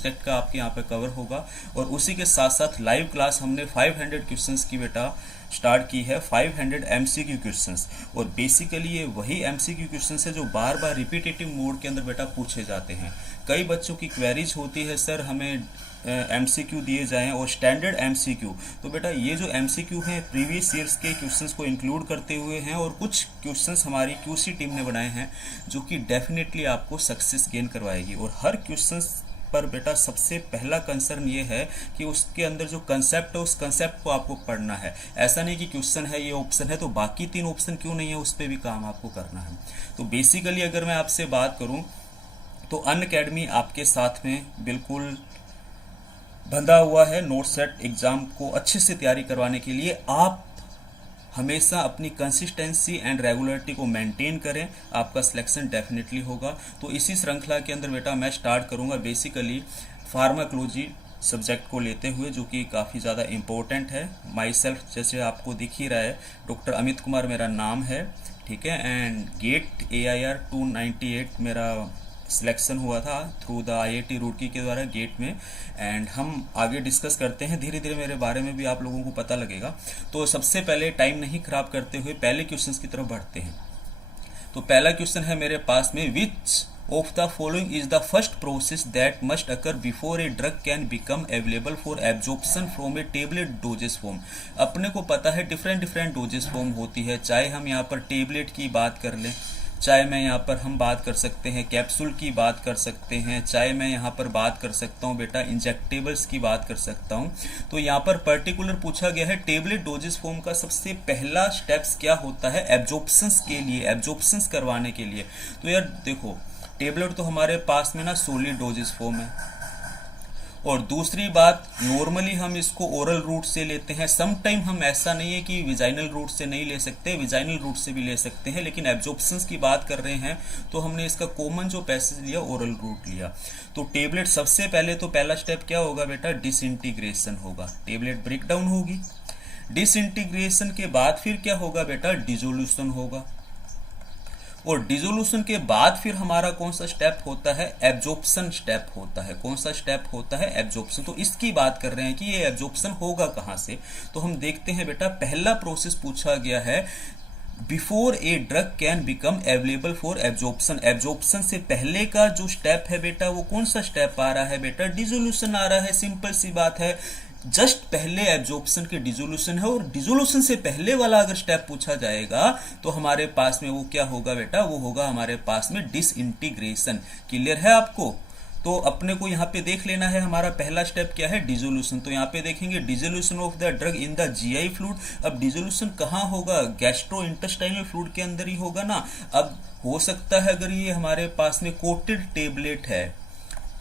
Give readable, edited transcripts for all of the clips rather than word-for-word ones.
Subject का आपके यहाँ पे कवर होगा। और उसी के साथ साथ लाइव क्लास हमने 500 क्वेश्चंस की बेटा स्टार्ट की है, 500 एमसीक्यू क्वेश्चंस। और बेसिकली ये वही एमसीक्यू क्वेश्चंस है जो बार बार रिपीटेटिव मोड के अंदर बेटा पूछे जाते हैं। कई बच्चों की क्वेरीज होती है सर हमें एमसीक्यू दिए जाएं और स्टैंडर्ड एमसीक्यू। तो बेटा ये जो एमसीक्यू हैं प्रीवियस ईयर्स के क्वेश्चंस को इंक्लूड करते हुए हैं और कुछ क्वेश्चंस हमारी क्यूसी टीम ने बनाए हैं जो कि डेफिनेटली आपको सक्सेस गेन करवाएगी। और हर क्वेश्चंस पर बेटा सबसे पहला कंसर्न ये है कि उसके अंदर जो कंसेप्ट है उस कंसेप्ट को आपको पढ़ना है। ऐसा नहीं कि क्वेश्चन है ये ऑप्शन है तो बाकी 3 ऑप्शन क्यों नहीं है, उस पर भी काम आपको करना है। तो बेसिकली अगर मैं आपसे बात करूं तो अनअकैडमी आपके साथ में बिल्कुल बंधा हुआ है नोट सेट एग्जाम को अच्छे से तैयारी करवाने के लिए। आप हमेशा अपनी कंसिस्टेंसी एंड रेगुलरिटी को मेंटेन करें, आपका सिलेक्शन डेफिनेटली होगा। तो इसी श्रृंखला के अंदर बेटा मैं स्टार्ट करूंगा बेसिकली फार्माकोलॉजी सब्जेक्ट को लेते हुए, जो कि काफ़ी ज़्यादा इम्पोर्टेंट है। माई सेल्फ जैसे आपको दिख ही रहा है, डॉक्टर अमित कुमार मेरा नाम है, ठीक है। एंड गेट AIR 298 मेरा सिलेक्शन हुआ था थ्रू द IIT रुड़की के द्वारा गेट में। एंड हम आगे डिस्कस करते हैं, धीरे धीरे मेरे बारे में भी आप लोगों को पता लगेगा। तो सबसे पहले टाइम नहीं खराब करते हुए पहले क्वेश्चंस की तरफ बढ़ते हैं। तो पहला क्वेश्चन है मेरे पास में, which of the following is the first process that must occur before a drug can become available for absorption from A tablet doses form. अपने को पता है डिफरेंट डोजेस फॉर्म होती है, चाहे हम यहाँ पर टेबलेट की बात कर लें, चाहे मैं यहाँ पर हम बात कर सकते हैं कैप्सूल की बात कर सकते हैं, चाहे मैं यहाँ पर बात कर सकता हूँ बेटा इंजेक्टेबल्स की बात कर सकता हूँ। तो यहाँ पर पर्टिकुलर पूछा गया है टेबलेट डोजेस फॉर्म का सबसे पहला स्टेप्स क्या होता है एब्जॉर्प्शंस के लिए, एब्जॉर्प्शंस करवाने के लिए। तो यार देखो टेबलेट तो हमारे पास में ना सॉलिड डोजेस फॉर्म है, और दूसरी बात नॉर्मली हम इसको ओरल रूट से लेते हैं। सम टाइम हम ऐसा नहीं है कि विजाइनल रूट से नहीं ले सकते, विजाइनल रूट से भी ले सकते हैं, लेकिन एब्जॉर्प्शंस की बात कर रहे हैं तो हमने इसका कॉमन जो पैसेज लिया ओरल रूट लिया। तो टेबलेट सबसे पहले तो पहला स्टेप क्या होगा बेटा, डिसइंटीग्रेशन होगा, टेबलेट ब्रेक डाउन होगी। डिसइंटीग्रेशन के बाद फिर क्या होगा बेटा, डिसोल्यूशन होगा। और डिसोल्यूशन के बाद फिर हमारा कौन सा स्टेप होता है, एब्जॉर्प्शन स्टेप होता है। कौन सा स्टेप होता है, एब्जॉर्प्शन। तो इसकी बात कर रहे हैं कि ये एब्जॉर्प्शन होगा कहां से। तो हम देखते हैं बेटा पहला प्रोसेस पूछा गया है before a drug can become available for absorption. Absorption से पहले का जो स्टेप है बेटा वो कौन सा स्टेप आ रहा है बेटा, डिसोल्यूशन आ रहा है। सिंपल सी बात है, जस्ट पहले एब्जॉर्प्शन के डिसोल्यूशन है, और डिसोल्यूशन से पहले वाला अगर स्टेप पूछा जाएगा तो हमारे पास में वो क्या होगा बेटा, वो होगा हमारे पास में डिसइंटीग्रेशन। क्लियर है आपको। तो अपने को यहाँ पे देख लेना है हमारा पहला स्टेप क्या है, डिसोल्यूशन। तो यहाँ पे देखेंगे dissolution of the drug in the GI fluid. अब डिसोल्यूशन कहाँ होगा, गैस्ट्रो इंटेस्टाइनल फ्लूइड के अंदर ही होगा ना। अब हो सकता है अगर ये हमारे पास में कोटेड टेबलेट है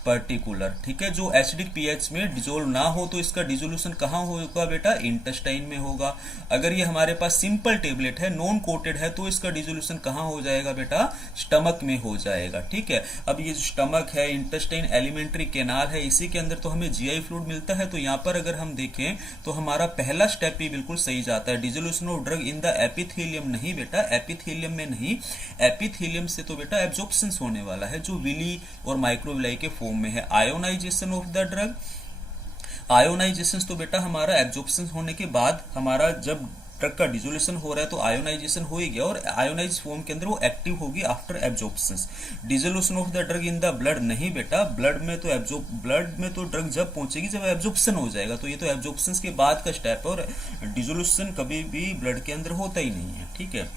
पर्टिकुलर, ठीक है, जो एसिडिक pH में डिजोल्व ना हो, तो इसका डिसोल्यूशन कहाँ होगा बेटा, इंटेस्टाइन में होगा। अगर ये हमारे पास सिंपल टेबलेट है, नॉन कोटेड है, तो इसका डिसोल्यूशन कहाँ हो जाएगा बेटा, स्टमक में हो जाएगा। ठीक है, अब ये जो स्टमक है, इंटेस्टाइन, एलिमेंट्री कैनाल है, इसी के अंदर तो हमें GI फ्लूइड मिलता है। तो यहाँ पर अगर हम देखें तो हमारा पहला स्टेप भी बिल्कुल सही जाता है, dissolution of drug in the epithelium. नहीं बेटा, एपिथेलियम में नहीं, एपिथेलियम से तो बेटा एब्जॉर्प्शन होने वाला है जो विली और माइक्रोविलाई के फॉर्म में है। Ionization of the drug, ionization तो बेटा हमारा एब्जॉर्प्शन होने के बाद, हमारा जब ड्रग का डिसोल्यूशन हो रहा है तो आयोनाइजेशन हो ही गया, और आयोनाइज फॉर्म के अंदर वो एक्टिव होगी after absorption. Dissolution of the drug in the blood, नहीं बेटा, ब्लड में तो ड्रग जब पहुंचेगी जब एब्जॉर्प्शन हो जाएगा, तो ये तो एब्जॉर्प्शन के बाद का स्टेप है, और डिसोल्यूशन कभी भी ब्लड के अंदर होता ही नहीं है। ठीक है,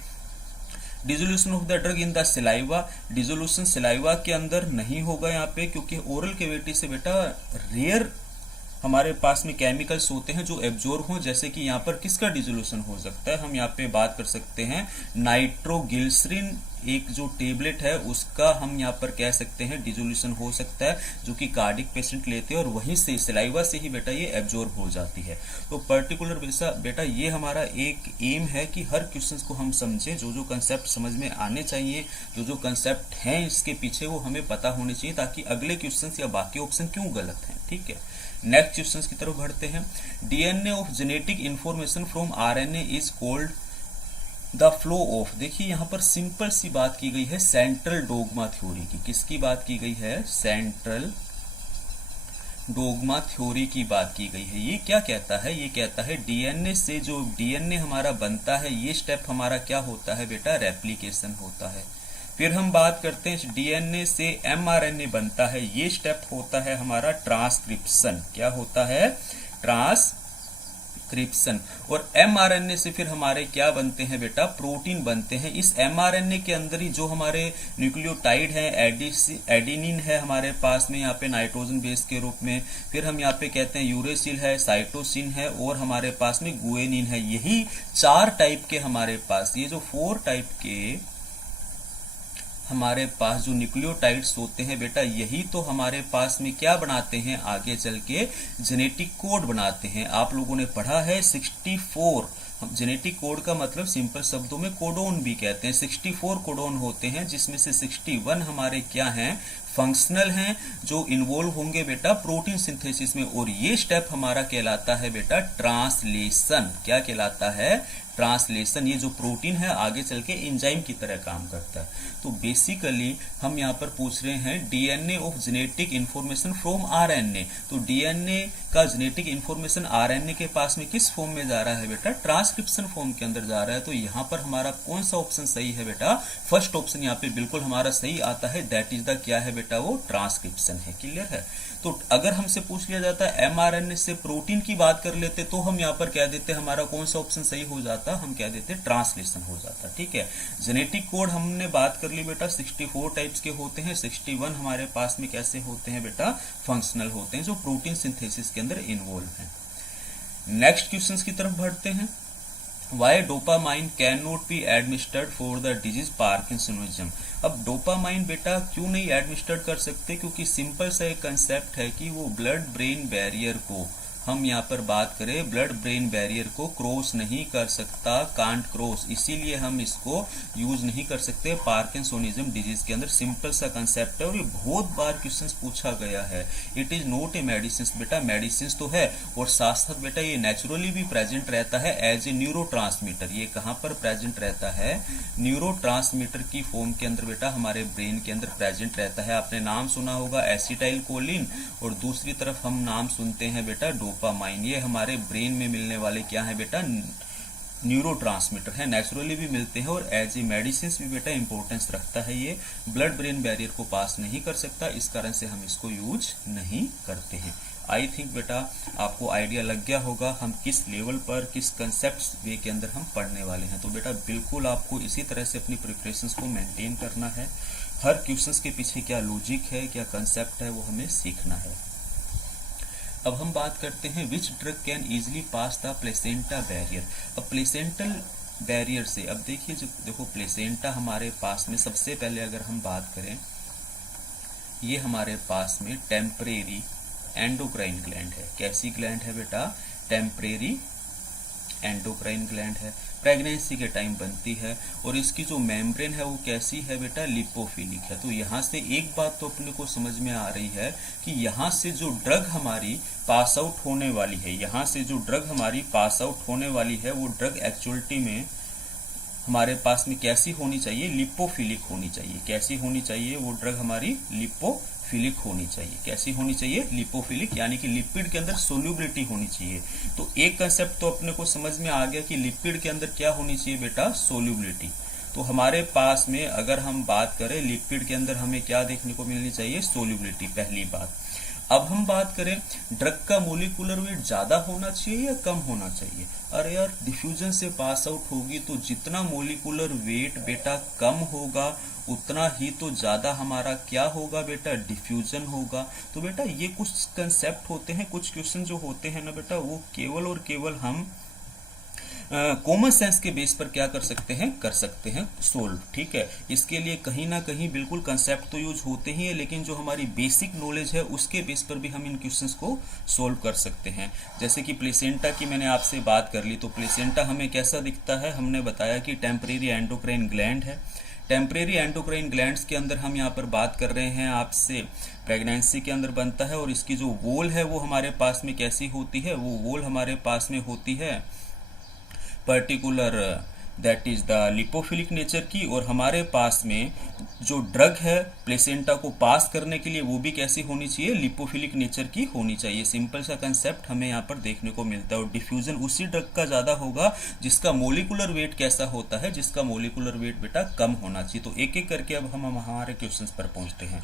dissolution of the drug in the saliva, dissolution saliva के अंदर नहीं होगा यहाँ पे, क्योंकि ओरल कैविटी से बेटा रेयर हमारे पास में केमिकल्स होते हैं जो एब्जॉर्ब हो। जैसे कि यहाँ पर किसका डिसोल्यूशन हो सकता है, हम यहाँ पे बात कर सकते हैं नाइट्रोग्लिसरीन, एक जो टेबलेट है उसका हम यहाँ पर कह सकते हैं डिसोल्यूशन हो सकता है, जो कि कार्डिक पेशेंट लेते हैं, और वहीं से सिलाइवा से ही बेटा ये एब्जॉर्ब हो जाती है। तो पर्टिकुलर बेटा ये हमारा एक एम है कि हर क्वेश्चन को हम समझें, जो जो कंसेप्ट समझ में आने चाहिए, जो जो कंसेप्ट हैं इसके पीछे वो हमें पता होने चाहिए, ताकि अगले क्वेश्चन या बाकी ऑप्शन क्यों गलत हैं। ठीक है, नेक्स्ट क्वेश्चन की तरफ बढ़ते हैं। DNA of genetic information from RNA is called the flow of. देखिए यहाँ पर सिंपल सी बात की गई है सेंट्रल डोगमा थ्योरी की। किसकी बात की गई है, सेंट्रल डोग्मा थ्योरी की बात की गई है। ये क्या कहता है? ये कहता है डीएनए से जो डीएनए हमारा बनता है, ये स्टेप हमारा क्या होता है बेटा? रेप्लिकेशन होता है। फिर हम बात करते हैं डीएनए से एमआरएनए बनता है, ये स्टेप होता है हमारा ट्रांसक्रिप्शन। क्या होता है? ट्रांसक्रिप्शन। और एमआरएनए से फिर हमारे क्या बनते हैं बेटा? प्रोटीन बनते हैं। इस एमआरएनए के अंदर ही जो हमारे न्यूक्लियोटाइड है, एडेनिन है हमारे पास में यहाँ पे नाइट्रोजन बेस के रूप में, फिर हम यहाँ पे कहते हैं यूरेसिल है, साइटोसिन है और हमारे पास में गुएनिन है। यही 4 टाइप के हमारे पास, ये जो 4 टाइप के हमारे पास जो न्यूक्लियोटाइड्स होते हैं बेटा, यही तो हमारे पास में क्या बनाते हैं? आगे चल के जेनेटिक कोड बनाते हैं। आप लोगों ने पढ़ा है 64। जेनेटिक कोड का मतलब सिंपल शब्दों में कोडोन भी कहते हैं। 64 कोडोन होते हैं, जिसमें से 61 हमारे क्या हैं? फंक्शनल हैं, जो इन्वॉल्व होंगे बेटा प्रोटीन सिंथेसिस में। और ये स्टेप हमारा कहलाता है बेटा ट्रांसलेशन। क्या कहलाता है? ट्रांसलेशन। ये जो प्रोटीन है आगे चल के एंजाइम की तरह काम करता है। तो बेसिकली हम यहाँ पर पूछ रहे हैं DNA of genetic information from RNA. तो डीएनए का जेनेटिक इंफॉर्मेशन आरएनए के पास में किस फॉर्म में जा रहा है बेटा? ट्रांसक्रिप्शन फॉर्म के अंदर जा रहा है। तो यहाँ पर हमारा कौन सा ऑप्शन सही है बेटा? फर्स्ट ऑप्शन यहाँ पे बिल्कुल हमारा सही आता है। दैट इज द क्या है बेटा? वो ट्रांसक्रिप्शन है। क्लियर है? तो अगर हमसे पूछ लिया जाता है एमआरएनए से प्रोटीन की बात कर लेते, तो हम यहाँ पर कह देते हमारा कौन सा ऑप्शन सही हो जाता? हम कह देते ट्रांसलेशन हो जाता। ठीक है। जेनेटिक कोड हमने बात कर ली बेटा, 64 टाइप्स के होते हैं। 61 हमारे पास में कैसे होते हैं बेटा? फंक्शनल होते हैं, जो प्रोटीन सिंथेसिस के अंदर इन्वॉल्व हैं। नेक्स्ट क्वेश्चन की तरफ बढ़ते हैं। Why dopamine cannot be administered for the disease Parkinsonism? अब डोपामाइन बेटा क्यों नहीं एडमिनिस्टर्ड कर सकते? क्योंकि सिंपल सा एक कंसेप्ट है कि वो ब्लड ब्रेन बैरियर को, हम यहाँ पर बात करें ब्लड ब्रेन बैरियर को क्रॉस नहीं कर सकता, कांट क्रॉस, इसीलिए हम इसको यूज नहीं कर सकते पार्किंसोनिज्म डिजीज के अंदर। सिंपल सा कंसेप्ट है और ये बहुत बार क्वेश्चन पूछा गया है। It is not a medicine बेटा, मेडिसिन तो है और साथ साथ बेटा ये नेचुरली भी प्रेजेंट रहता है एज ए न्यूरोट्रांसमीटर। ये कहाँ पर प्रेजेंट रहता है? न्यूरोट्रांसमीटर की फॉर्म के अंदर बेटा हमारे ब्रेन के अंदर प्रेजेंट रहता है। आपने नाम सुना होगा एसिटाइल कोलिन, और दूसरी तरफ हम नाम सुनते हैं बेटा डोपामाइन। ये हमारे ब्रेन में मिलने वाले क्या है बेटा? न्यूरोट्रांसमीटर है। नेचुरली भी मिलते हैं और एज ए मेडिसिन भी बेटा इंपॉर्टेंस रखता है। ये ब्लड ब्रेन बैरियर को पास नहीं कर सकता, इस कारण से हम इसको यूज नहीं करते हैं। आई थिंक बेटा आपको आइडिया लग गया होगा हम किस लेवल पर, किस कंसेप्ट वे के अंदर हम पढ़ने वाले हैं। तो बेटा बिल्कुल आपको इसी तरह से अपनी प्रिपरेशंस को मेंटेन करना है। हर क्वेश्चंस के पीछे क्या लॉजिक है, क्या कंसेप्ट है, वो हमें सीखना है। अब हम बात करते हैं which drug can easily pass the placenta barrier. अब प्लेसेंटल बैरियर से, अब देखिए जो देखो प्लेसेंटा हमारे पास में, सबसे पहले अगर हम बात करें, ये हमारे पास में टेम्परेरी एंडोक्राइन ग्लैंड है। कैसी ग्लैंड है बेटा? टेम्परेरी एंडोक्राइन ग्लैंड है। प्रेगनेंसी के टाइम बनती है और इसकी जो मेम्ब्रेन है वो कैसी है बेटा? लिपोफिलिक है। तो यहाँ से एक बात तो अपने को समझ में आ रही है कि यहाँ से जो ड्रग हमारी पास आउट होने वाली है, यहाँ से जो ड्रग हमारी पास आउट होने वाली है, वो ड्रग एक्चुअलिटी में हमारे पास में कैसी होनी चाहिए? लिपोफिलिक होनी चाहिए। कैसी होनी चाहिए? वो ड्रग हमारी लिपोफिलिक होनी चाहिए। कैसी होनी चाहिए? लिपोफिलिक, यानी कि लिपिड के अंदर सोल्यूबिलिटी होनी चाहिए। तो एक कंसेप्ट तो अपने को समझ में आ गया कि लिपिड के अंदर क्या होनी चाहिए बेटा? सोल्यूबिलिटी। तो हमारे पास में अगर हम बात करें लिपिड के अंदर हमें क्या देखने को मिलनी चाहिए? सोल्यूबिलिटी, पहली बात। अब हम बात करें ड्रग का मोलिकुलर वेट ज्यादा होना चाहिए या कम होना चाहिए? अरे यार डिफ्यूजन से पास आउट होगी तो जितना मोलिकुलर वेट बेटा कम होगा उतना ही तो ज्यादा हमारा क्या होगा बेटा? डिफ्यूजन होगा। तो बेटा ये कुछ कंसेप्ट होते हैं, कुछ क्वेश्चन जो होते हैं ना बेटा, वो केवल और केवल हम कॉमन सेंस के बेस पर क्या कर सकते हैं सोल्व। ठीक है। इसके लिए कहीं ना कहीं बिल्कुल कंसेप्ट तो यूज होते ही है, लेकिन जो हमारी बेसिक नॉलेज है उसके बेस पर भी हम इन क्वेश्चंस को सोल्व कर सकते हैं। जैसे कि प्लेसेंटा की मैंने आपसे बात कर ली, तो प्लेसेंटा हमें कैसा दिखता है? हमने बताया कि टेम्परेरी एंडोक्राइन ग्लैंड है। टेम्परेरी एंडोक्राइन ग्लैंड्स के अंदर हम यहाँ पर बात कर रहे हैं आपसे प्रेगनेंसी के अंदर बनता है, और इसकी जो वॉल है वो हमारे पास में कैसी होती है? वो वॉल हमारे पास में होती है particular that is the lipophilic nature की, और हमारे पास में जो ड्रग है प्लेसेंटा को पास करने के लिए वो भी कैसी होनी चाहिए, लिपोफिलिक नेचर की होनी चाहिए। सिंपल सा कंसेप्ट हमें यहाँ पर देखने को मिलता है। और डिफ्यूजन उसी ड्रग का ज्यादा होगा जिसका मोलिकुलर वेट कैसा होता है, जिसका मोलिकुलर वेट बेटा कम होना चाहिए। तो एक एक करके अब हम हमारे क्वेश्चंस पर पहुंचते हैं।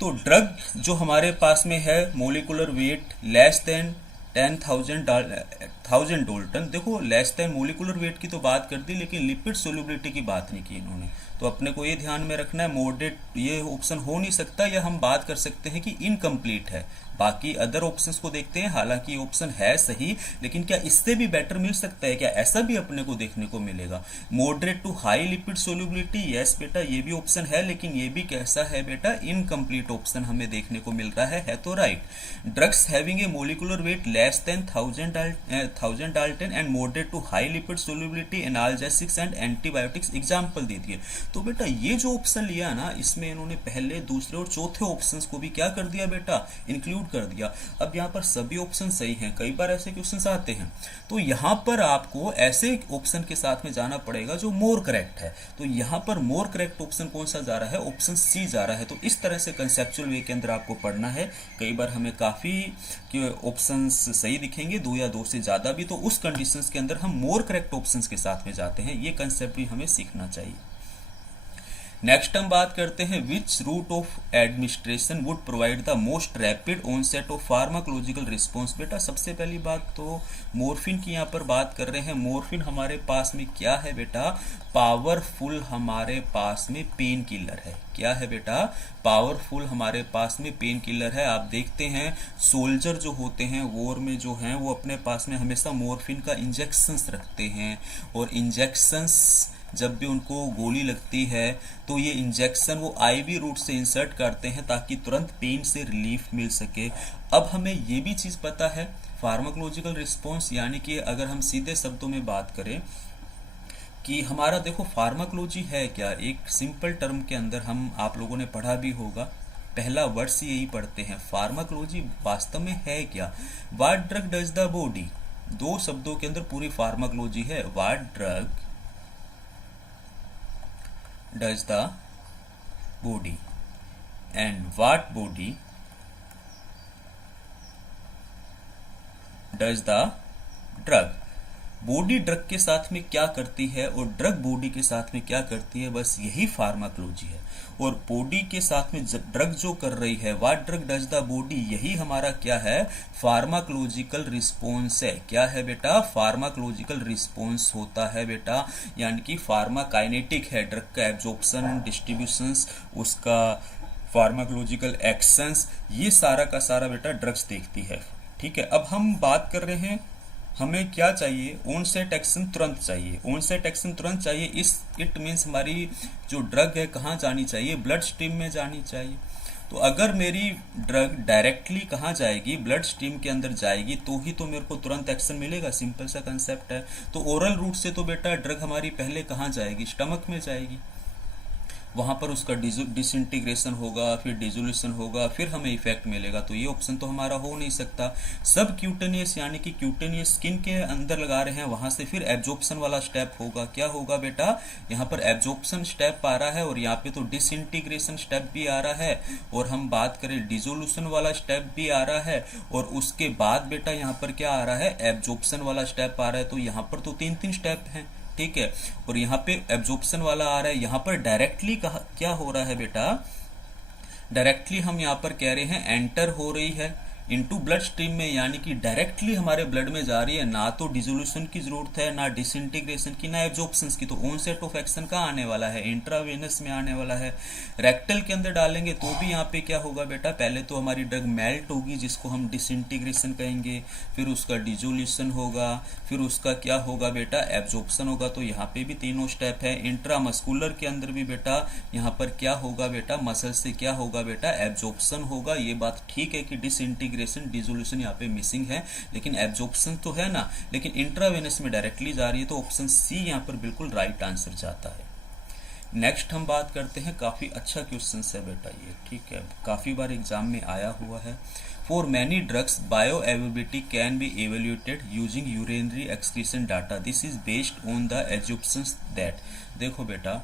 तो ड्रग जो हमारे पास में है molecular weight less then 10,000 Dalton. देखो लेस देन मोलिकुलर वेट की तो बात कर दी, लेकिन लिपिड सोल्युबिलिटी की बात नहीं की इन्होंने। तो अपने को ये ध्यान में रखना है, मॉडरेट ये ऑप्शन हो नहीं सकता, या हम बात कर सकते हैं कि इनकम्प्लीट है। बाकी अदर ऑप्शंस को देखते हैं, हालांकि ये ऑप्शन है सही, लेकिन क्या इससे भी बेटर मिल सकता है क्या, ऐसा भी अपने को देखने को मिलेगा। Moderate to high lipid solubility, yes बेटा ये भी ऑप्शन है, लेकिन ये भी कैसा है बेटा, इनकम्प्लीट ऑप्शन हमें देखने को मिल रहा है तो right. Drugs having a molecular weight less than 1000 Dalton and moderate to high lipid solubility, analgesics and antibiotics example दे दिए। तो बेटा ये जो ऑप्शन लिया ना, इसमें इन्होंने पहले, दूसरे और चौथे ऑप्शंस को भी क्या कर दिया बेटा, इंक्लूड कर दिया। अब यहाँ पर सभी ऑप्शन सही हैं, कई बार ऐसे क्वेश्चंस आते हैं, तो यहाँ पर आपको ऐसे ऑप्शन के साथ में जाना पड़ेगा जो मोर करेक्ट है। तो यहाँ पर मोर करेक्ट ऑप्शन कौन सा जा रहा है, ऑप्शन सी जा रहा है। तो इस तरह से कंसेप्चुअल वे के अंदर आपको पढ़ना है। कई बार हमें काफी ऑप्शंस सही दिखेंगे, दो या दो से ज्यादा भी, तो उस कंडीशंस के अंदर हम मोर करेक्ट ऑप्शंस के साथ में जाते हैं। ये कंसेप्ट भी हमें सीखना चाहिए। नेक्स्ट हम बात करते हैं, which route of administration would provide the most rapid onset of pharmacological response. बेटा सबसे पहली बात तो मॉर्फिन की यहाँ पर बात कर रहे हैं। मॉर्फिन हमारे पास में क्या है बेटा, पावरफुल हमारे पास में पेन किलर है। क्या है बेटा, पावरफुल हमारे पास में पेन किलर है। आप देखते हैं सोल्जर जो होते हैं वॉर में जो हैं, वो अपने पास में हमेशा मॉर्फिन का इंजेक्शंस रखते हैं, और इंजेक्शंस जब भी उनको गोली लगती है तो ये इंजेक्शन वो आईवी रूट से इंसर्ट करते हैं ताकि तुरंत पेन से रिलीफ मिल सके। अब हमें ये भी चीज पता है, फार्माकोलॉजिकल रिस्पॉन्स, यानी कि अगर हम सीधे शब्दों में बात करें कि हमारा देखो फार्माकोलॉजी है क्या, एक सिंपल टर्म के अंदर हम आप लोगों ने पढ़ा भी होगा, पहला वर्ड्स यही पढ़ते हैं, फार्माकोलॉजी वास्तव में है क्या। What drug does the body, दो शब्दों के अंदर पूरी फार्माकोलॉजी है। What drug does the body and what body does the drug। Body drug के साथ में क्या करती है और ड्रग बॉडी के साथ में क्या करती है, बस यही फार्माकोलॉजी है। और बॉडी के साथ में ड्रग जो कर रही है, what drug does the body, यही हमारा क्या है, फार्माकोलॉजिकल रिस्पॉन्स है। क्या है बेटा, फार्माकोलॉजिकल रिस्पॉन्स होता है बेटा, यानी कि फार्माकाइनेटिक है, ड्रग का एब्जॉर्प्शन, डिस्ट्रीब्यूशंस, उसका फार्माकोलॉजिकल एक्शंस, ये सारा का सारा बेटा ड्रग्स देखती है। ठीक है, अब हम बात कर रहे हैं हमें क्या चाहिए, ऑनसेट एक्शन तुरंत चाहिए। ऑनसेट एक्शन तुरंत चाहिए, इट मीन्स हमारी जो ड्रग है कहाँ जानी चाहिए, ब्लड स्ट्रीम में जानी चाहिए। तो अगर मेरी ड्रग डायरेक्टली कहाँ जाएगी, ब्लड स्ट्रीम के अंदर जाएगी, तो ही तो मेरे को तुरंत एक्शन मिलेगा। सिंपल सा कंसेप्ट है। तो ओरल रूट से तो बेटा ड्रग हमारी पहले कहाँ जाएगी, स्टमक में जाएगी, वहां पर उसका डिसइंटीग्रेशन होगा, फिर डिसोल्यूशन होगा, फिर हमें इफेक्ट मिलेगा। तो ये ऑप्शन तो हमारा हो नहीं सकता। सब क्यूटेनियस यानी कि क्यूटेनियस स्किन के अंदर लगा रहे हैं, वहां से फिर एब्जॉर्प्शन वाला स्टेप होगा। क्या होगा बेटा, यहाँ पर एब्जॉर्प्शन स्टेप आ रहा है और यहाँ पे तो डिसइंटीग्रेशन स्टेप भी आ रहा है, और हम बात करें डिसोल्यूशन वाला स्टेप भी आ रहा है, और उसके बाद बेटा यहाँ पर क्या आ रहा है, एब्जॉर्प्शन वाला स्टेप आ रहा है। तो यहाँ पर तो तीन तीन स्टेप हैं। ठीक है, और यहाँ पे एब्जॉर्प्शन वाला आ रहा है। यहाँ पर डायरेक्टली क्या हो रहा है बेटा, डायरेक्टली हम यहाँ पर कह रहे हैं एंटर हो रही है इनटू ब्लड स्ट्रीम में, यानी कि डायरेक्टली हमारे ब्लड में जा रही है। ना तो डिसोल्यूशन की जरूरत है, ना डिसइंटीग्रेशन की, ना एब्जॉर्प्शन की। तो ऑनसेट ऑफ एक्शन कहाँ आने वाला है, इंट्रावेनस में आने वाला है। रेक्टल के अंदर डालेंगे तो भी यहाँ पे क्या होगा बेटा, पहले तो हमारी ड्रग मेल्ट होगी जिसको हम डिसइंटीग्रेशन कहेंगे, फिर उसका डिसोल्यूशन होगा, फिर उसका क्या होगा बेटा, एब्जॉर्प्शन होगा। तो यहाँ पे भी तीनों स्टेप है। इंट्रामस्कुलर के अंदर भी बेटा यहाँ पर क्या होगा बेटा, मसल से क्या होगा बेटा, एब्जॉर्प्शन होगा। ये बात ठीक है कि डिसइंटीग्रेशन डिसोल्यूशन यहाँ पे मिसिंग है, लेकिन एब्जॉर्प्शन तो है ना, लेकिन इंट्रावेनस में डायरेक्टली जा रही है। तो ऑप्शन सी यहाँ पर बिल्कुल राइट आंसर जाता है। नेक्स्ट हम बात करते हैं, काफ़ी अच्छा क्वेश्चन है बेटा ये, ठीक है, काफ़ी बार एग्जाम में आया हुआ है। For many drugs bioavailability can be evaluated using urinary excretion data, this is based on the assumptions that. देखो बेटा,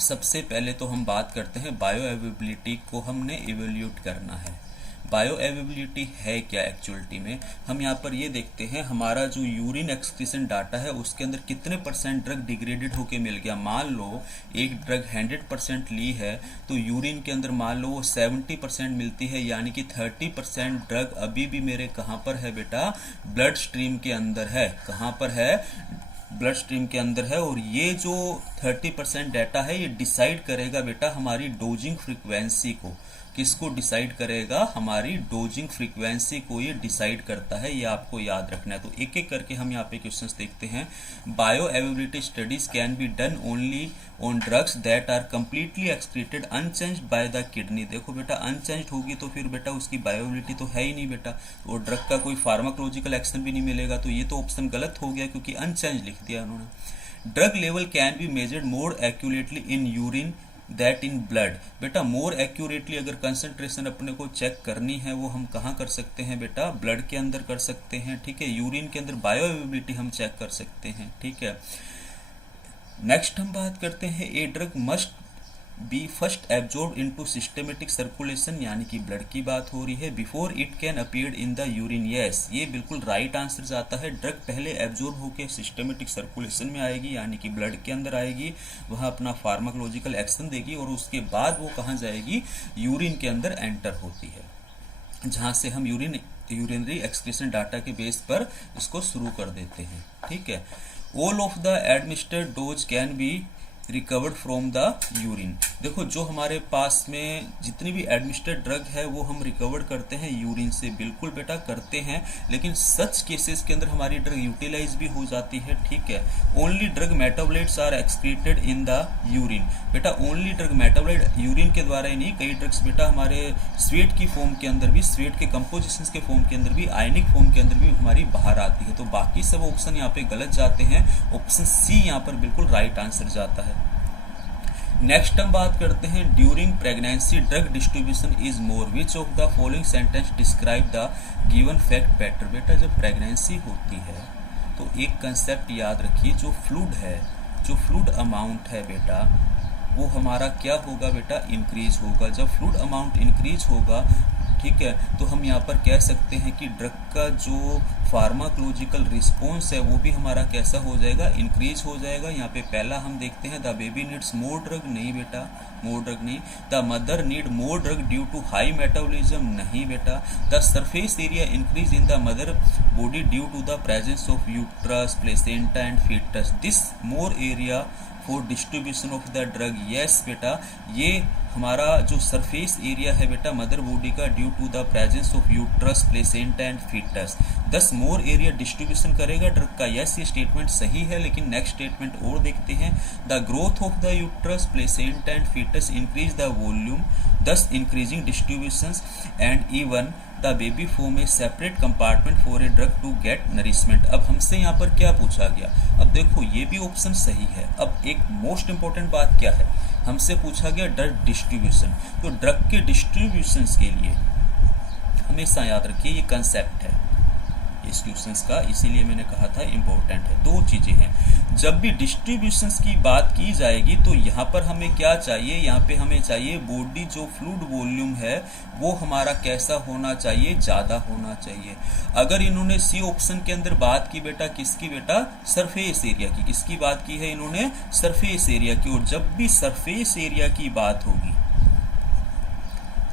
सबसे पहले तो हम बात करते हैं बायो अवेलेबिलिटी को हमने एवेल्यूट करना है। बायो अवेलेबिलिटी है क्या एक्चुअलिटी में, हम यहाँ पर ये देखते हैं हमारा जो यूरिन एक्सक्रीशन डाटा है उसके अंदर कितने % ड्रग डिग्रेडेड होके मिल गया। मान लो एक ड्रग 100% ली है तो यूरिन के अंदर मान लो वो 70% मिलती है, यानी कि 30% ड्रग अभी भी मेरे कहाँ पर है बेटा, ब्लड स्ट्रीम के अंदर है। कहाँ पर है, ब्लड स्ट्रीम के अंदर है। और ये जो 30% डाटा है ये डिसाइड करेगा बेटा हमारी डोजिंग फ्रीक्वेंसी को। किसको डिसाइड करेगा, हमारी डोजिंग फ्रीक्वेंसी को ये डिसाइड करता है, ये आपको याद रखना है। तो एक एक करके हम यहाँ पे क्वेश्चंस देखते हैं। Bioavailability studies can be done only on drugs that are completely excreted unchanged by the kidney. देखो बेटा, अनचेंज्ड होगी तो फिर बेटा उसकी बायोअवेलेबिलिटी तो है ही नहीं बेटा, और ड्रग का कोई फार्माकोलॉजिकल एक्शन भी नहीं मिलेगा। तो ये तो ऑप्शन गलत हो गया क्योंकि अनचेंज्ड लिख दिया उन्होंने। Drug level can be measured more accurately in urine that in blood. बेटा मोर एक्यूरेटली अगर कंसंट्रेशन अपने को चेक करनी है वो हम कहाँ कर सकते हैं बेटा, ब्लड के अंदर कर सकते हैं, ठीक है। यूरिन के अंदर बायो अवेलेबिलिटी हम चेक कर सकते हैं, ठीक है। नेक्स्ट हम बात करते हैं, a drug must be first absorb into systematic circulation, यानी कि ब्लड की बात हो रही है, before it can appear in the urine. Yes, ये बिल्कुल राइट आंसर जाता है। ड्रग पहले एब्जॉर्ब होकर सिस्टमेटिक सर्कुलेशन में आएगी, यानी कि ब्लड के अंदर आएगी, वहाँ अपना फार्माकोलॉजिकल एक्शन देगी और उसके बाद वो कहाँ जाएगी, यूरिन के अंदर एंटर होती है, जहाँ से हम यूरिनरी एक्सक्रीशन डाटा के बेस पर इसको शुरू कर देते हैं, ठीक है। All of the administered dose can be recovered from the urine. देखो जो हमारे पास में जितनी भी एडमिनिस्ट्रेड ड्रग है वो हम रिकवर करते हैं यूरिन से, बिल्कुल बेटा करते हैं, लेकिन सच केसेस के अंदर हमारी ड्रग यूटिलाइज भी हो जाती है, ठीक है। Only drug metabolites are excreted in the urine. बेटा ओनली ड्रग मेटाबोलाइट यूरिन के द्वारा ही नहीं, कई ड्रग्स बेटा हमारे स्वेट की फॉर्म के अंदर भी, स्वेट के कंपोजिशंस के फॉर्म के अंदर भी, आयनिक फॉर्म के अंदर भी हमारी बाहर आती है। तो बाकी सब ऑप्शन यहाँ पे गलत जाते हैं, ऑप्शन सी यहाँ पर बिल्कुल राइट आंसर जाता है। नेक्स्ट हम बात करते हैं, during pregnancy drug distribution is more, which of the following sentence describe the given fact better. बेटा जब प्रेगनेंसी होती है तो एक कंसेप्ट याद रखिए, जो फ्लूड है, जो फ्लूड अमाउंट है बेटा वो हमारा क्या होगा बेटा, इंक्रीज होगा। जब फ्लूड अमाउंट इंक्रीज होगा, ठीक है, तो हम यहाँ पर कह सकते हैं कि ड्रग का जो फार्माकोलॉजिकल रिस्पॉन्स है वो भी हमारा कैसा हो जाएगा, इंक्रीज हो जाएगा। यहाँ पे पहला हम देखते हैं, the baby needs more drug, नहीं बेटा मोर ड्रग नहीं। The mother need more drug due to high metabolism, नहीं बेटा। The surface area increase in the mother body due to the presence of uterus, placenta and foetus, this more area for distribution of the drug. Yes बेटा, ये हमारा जो surface area है बेटा mother body का, due to the presence of uterus, placenta and foetus, 10 more area distribution करेगा drug का। Yes, ये स्टेटमेंट सही है, लेकिन नेक्स्ट स्टेटमेंट और देखते हैं। The growth of the uterus, placenta and foetus increase the volume, thus increasing distributions and even the baby form a separate compartment for a drug to get nourishment. अब हमसे यहाँ पर क्या पूछा गया, अब देखो ये भी ऑप्शन सही है। अब एक मोस्ट इंपॉर्टेंट बात क्या है, हमसे पूछा गया ड्रग डिस्ट्रीब्यूशन। तो ड्रग के डिस्ट्रीब्यूशन के लिए हमेशा याद रखिए ये कंसेप्ट है इस क्वेश्चंस का, इसीलिए मैंने कहा था इंपॉर्टेंट है। दो चीजें हैं, जब भी डिस्ट्रीब्यूशंस की बात की जाएगी तो यहाँ पर हमें क्या चाहिए, यहाँ पे हमें चाहिए बॉडी जो फ्लूइड वॉल्यूम है वो हमारा कैसा होना चाहिए, ज्यादा होना चाहिए। अगर इन्होंने सी ऑप्शन के अंदर बात की बेटा किसकी, बेटा सरफेस एरिया की, किसकी बात की है इन्होंने, सरफेस एरिया की। और जब भी सरफेस एरिया की बात होगी,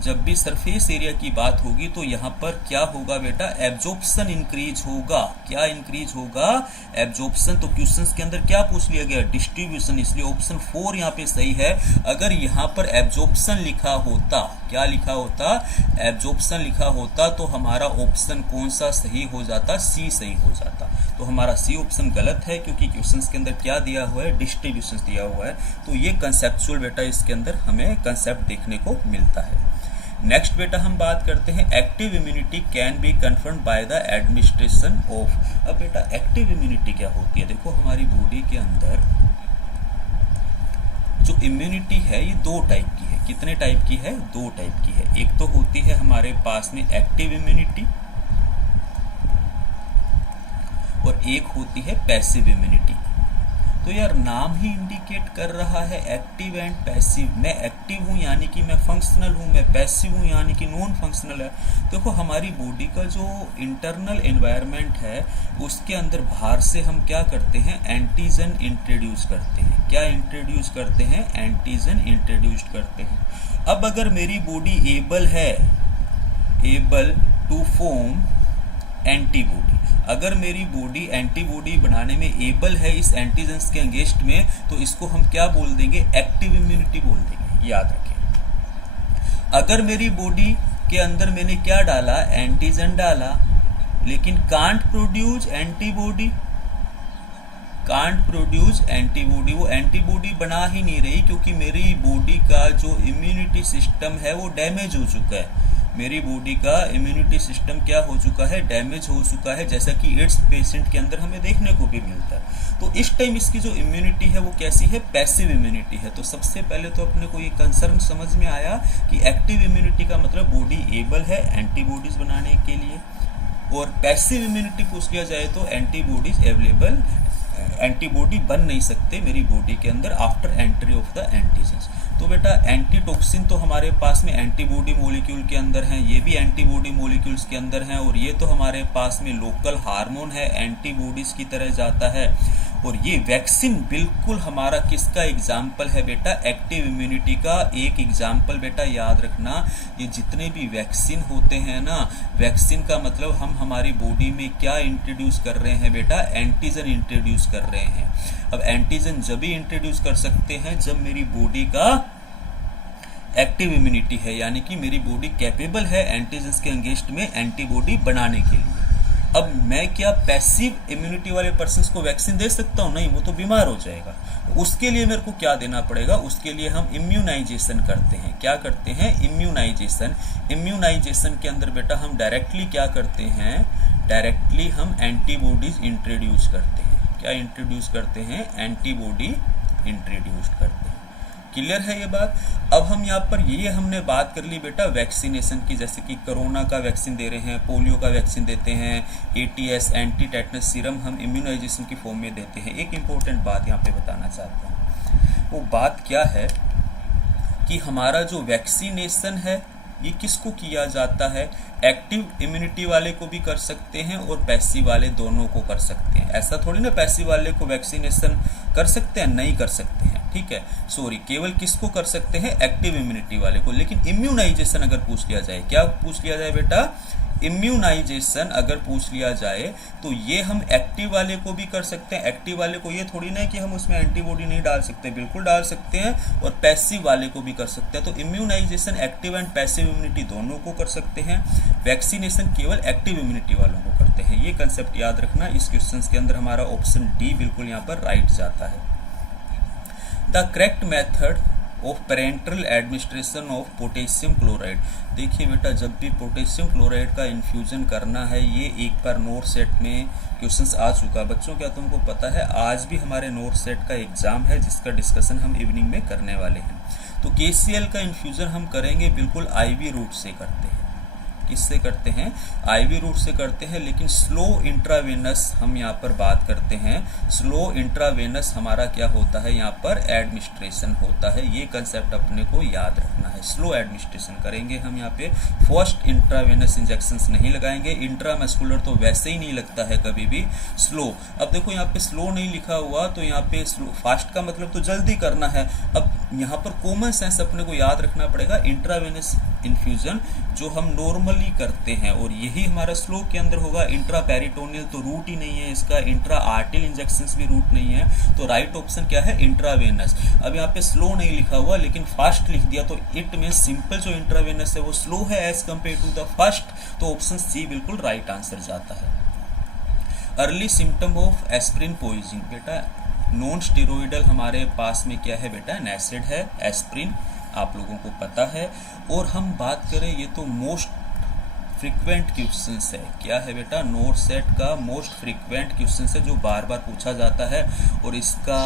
जब भी सरफेस एरिया की बात होगी तो यहाँ पर क्या होगा बेटा, एब्जॉर्प्शन इंक्रीज होगा। क्या इंक्रीज होगा, एब्जॉर्प्शन। तो क्वेश्चंस के अंदर क्या पूछ लिया गया, डिस्ट्रीब्यूशन, इसलिए ऑप्शन 4 यहाँ पे सही है। अगर यहाँ पर एब्जॉर्प्शन लिखा होता, क्या लिखा होता, एब्जॉर्प्शन लिखा होता, तो हमारा ऑप्शन कौन सा सही हो जाता, सी सही हो जाता। तो हमारा सी ऑप्शन गलत है क्योंकि क्वेश्चंस के अंदर क्या दिया हुआ है, डिस्ट्रीब्यूशन दिया हुआ है। तो ये कंसेप्चुअल बेटा इसके अंदर हमें कंसेप्ट देखने को मिलता है। नेक्स्ट बेटा हम बात करते हैं, active immunity can be confirmed by the administration of. अब बेटा एक्टिव इम्यूनिटी क्या होती है, देखो हमारी बॉडी के अंदर जो इम्यूनिटी है ये दो टाइप की है। कितने टाइप की है? दो टाइप की है। एक तो होती है हमारे पास में एक्टिव इम्यूनिटी और एक होती है पैसिव इम्यूनिटी। तो यार नाम ही इंडिकेट कर रहा है एक्टिव एंड पैसिव। मैं एक्टिव हूँ यानी कि मैं फंक्शनल हूँ, मैं पैसिव हूँ यानी कि नॉन फंक्शनल है। देखो हमारी बॉडी का जो इंटरनल एनवायरनमेंट है उसके अंदर बाहर से हम क्या करते हैं? एंटीजन इंट्रोड्यूस करते हैं। क्या इंट्रोड्यूस करते हैं? एंटीजन इंट्रोड्यूस करते हैं। अब अगर मेरी body able to form antibody, अगर मेरी बॉडी एंटीबॉडी बनाने में एबल है इस एंटीजेंस के अगेंस्ट में, तो इसको हम क्या बोल देंगे? एक्टिव इम्यूनिटी बोल देंगे। याद रखें, अगर मेरी बॉडी के अंदर मैंने क्या डाला? एंटीजन डाला, लेकिन can't produce antibody, can't produce antibody, वो एंटीबॉडी बना ही नहीं रही क्योंकि मेरी बॉडी का जो इम्यूनिटी सिस्टम है वो डैमेज हो चुका है। मेरी बॉडी का इम्यूनिटी सिस्टम क्या हो चुका है? डैमेज हो चुका है, जैसा कि एड्स पेशेंट के अंदर हमें देखने को भी मिलता है। तो इस टाइम इसकी जो इम्यूनिटी है वो कैसी है? पैसिव इम्यूनिटी है। तो सबसे पहले तो अपने को ये कंसर्न समझ में आया कि एक्टिव इम्यूनिटी का मतलब बॉडी एबल है एंटीबॉडीज बनाने के लिए, और पैसिव इम्यूनिटी पूछ लिया जाए तो एंटीबॉडीज अवेलेबल, एंटीबॉडी बन नहीं सकते मेरी बॉडी के अंदर after entry of the antigens. तो बेटा एंटीटॉक्सिन तो हमारे पास में एंटीबॉडी मॉलिक्यूल के अंदर हैं, ये भी एंटीबॉडी मॉलिक्यूल्स के अंदर हैं, और ये तो हमारे पास में लोकल हार्मोन है, एंटीबॉडीज की तरह जाता है। और ये वैक्सीन बिल्कुल हमारा किसका एग्जाम्पल है बेटा? एक्टिव इम्यूनिटी का एक एग्जाम्पल। बेटा याद रखना, ये जितने भी वैक्सीन होते हैं ना, वैक्सीन का मतलब हम हमारी बॉडी में क्या इंट्रोड्यूस कर रहे हैं बेटा? एंटीजन इंट्रोड्यूस कर रहे हैं। अब एंटीजन जब भी इंट्रोड्यूस कर सकते हैं जब मेरी बॉडी का एक्टिव इम्यूनिटी है, यानी कि मेरी बॉडी कैपेबल है एंटीजन के अगेंस्ट में एंटीबॉडी बनाने के लिए। अब मैं क्या पैसिव इम्यूनिटी वाले पर्सन्स को वैक्सीन दे सकता हूँ? नहीं, वो तो बीमार हो जाएगा। उसके लिए मेरे को क्या देना पड़ेगा? उसके लिए हम इम्यूनाइजेशन करते हैं। क्या करते हैं? इम्यूनाइजेशन। इम्यूनाइजेशन के अंदर बेटा हम डायरेक्टली क्या करते हैं? डायरेक्टली हम एंटीबॉडीज इंट्रोड्यूस करते हैं। क्या इंट्रोड्यूस करते हैं? एंटीबॉडी इंट्रोड्यूस करते हैं। क्लियर है ये बात? अब हम यहाँ पर ये हमने बात कर ली बेटा वैक्सीनेशन की, जैसे कि कोरोना का वैक्सीन दे रहे हैं, पोलियो का वैक्सीन देते हैं, एटीएस एंटी टेटनस सीरम हम इम्यूनाइजेशन की फॉर्म में देते हैं। एक इम्पोर्टेंट बात यहाँ पे बताना चाहता हूँ, वो बात क्या है कि हमारा जो वैक्सीनेशन है ये किसको किया जाता है? एक्टिव इम्यूनिटी वाले को भी कर सकते हैं और पैसिव वाले दोनों को कर सकते हैं। ऐसा थोड़ी ना पैसिव वाले को वैक्सीनेशन कर सकते हैं, नहीं कर सकते हैं, ठीक है, सॉरी, केवल किसको कर सकते हैं? एक्टिव इम्यूनिटी वाले को। लेकिन इम्यूनाइजेशन अगर पूछ लिया जाए, क्या पूछ लिया जाए बेटा? इम्यूनाइजेशन अगर पूछ लिया जाए तो ये हम एक्टिव वाले को भी कर सकते हैं। एक्टिव वाले को ये थोड़ी ना है कि हम उसमें एंटीबॉडी नहीं डाल सकते, बिल्कुल डाल सकते हैं, और पैसिव वाले को भी कर सकते हैं। तो immunization active and passive immunity दोनों को कर सकते हैं, वैक्सीनेशन केवल एक्टिव इम्यूनिटी वालों को करते हैं। ये कंसेप्ट याद रखना। इस क्वेश्चन के अंदर हमारा ऑप्शन डी बिल्कुल यहाँ पर राइट जाता है। The correct method of parental administration of potassium chloride. देखिए बेटा, जब भी पोटेशियम क्लोराइड का इन्फ्यूजन करना है, ये एक बार नोट सेट में क्वेश्चंस आ चुका। बच्चों क्या तुमको पता है आज भी हमारे नोट सेट का एग्जाम है जिसका डिस्कशन हम इवनिंग में करने वाले हैं। तो KCl का इन्फ्यूजन हम करेंगे बिल्कुल IV रूट से करते हैं। किससे करते हैं? IV रूट से करते हैं, लेकिन स्लो इंट्रावेनस हम यहाँ पर बात करते हैं। स्लो इंट्रावेनस हमारा क्या होता है? यहाँ पर एडमिनिस्ट्रेशन होता है। ये कंसेप्ट अपने को याद रखना है। स्लो एडमिनिस्ट्रेशन करेंगे हम यहाँ पे, फर्स्ट इंट्रावेनस इंजेक्शंस नहीं लगाएंगे। इंट्रामस्कुलर तो वैसे ही नहीं लगता है कभी भी। स्लो, अब देखो यहाँ पे स्लो नहीं लिखा हुआ तो यहाँ पे स्लो, फास्ट का मतलब तो जल्दी करना है। अब यहाँ पर कॉमन सेंस अपने को याद रखना पड़ेगा। इंट्रावेनस इन्फ्यूजन जो हम नॉर्मली करते हैं और यही हमारा स्लो के अंदर होगा। इंट्रा पेरिटोनियल तो रूट ही नहीं है इसका, इंट्रा आर्टियल इंजेक्शंस भी रूट नहीं है, तो राइट ऑप्शन क्या है? इंट्रावेनस। अब यहाँ पे स्लो नहीं लिखा हुआ लेकिन फास्ट लिख दिया, तो इट मीन सिंपल जो इंट्रावेनस है वो स्लो है as compare to the fast, तो ऑप्शन सी बिल्कुल राइट आंसर जाता है। Early symptom of aspirin poisoning. बेटा नॉन स्टेरॉइडल हमारे पास में क्या है बेटा? एसिड है, एस्प्रिन, आप लोगों को पता है। और हम बात करें, ये तो मोस्ट फ्रीक्वेंट क्वेश्चंस है। क्या है बेटा? नोट सेट का मोस्ट फ्रीक्वेंट क्वेश्चंस है जो बार बार पूछा जाता है, और इसका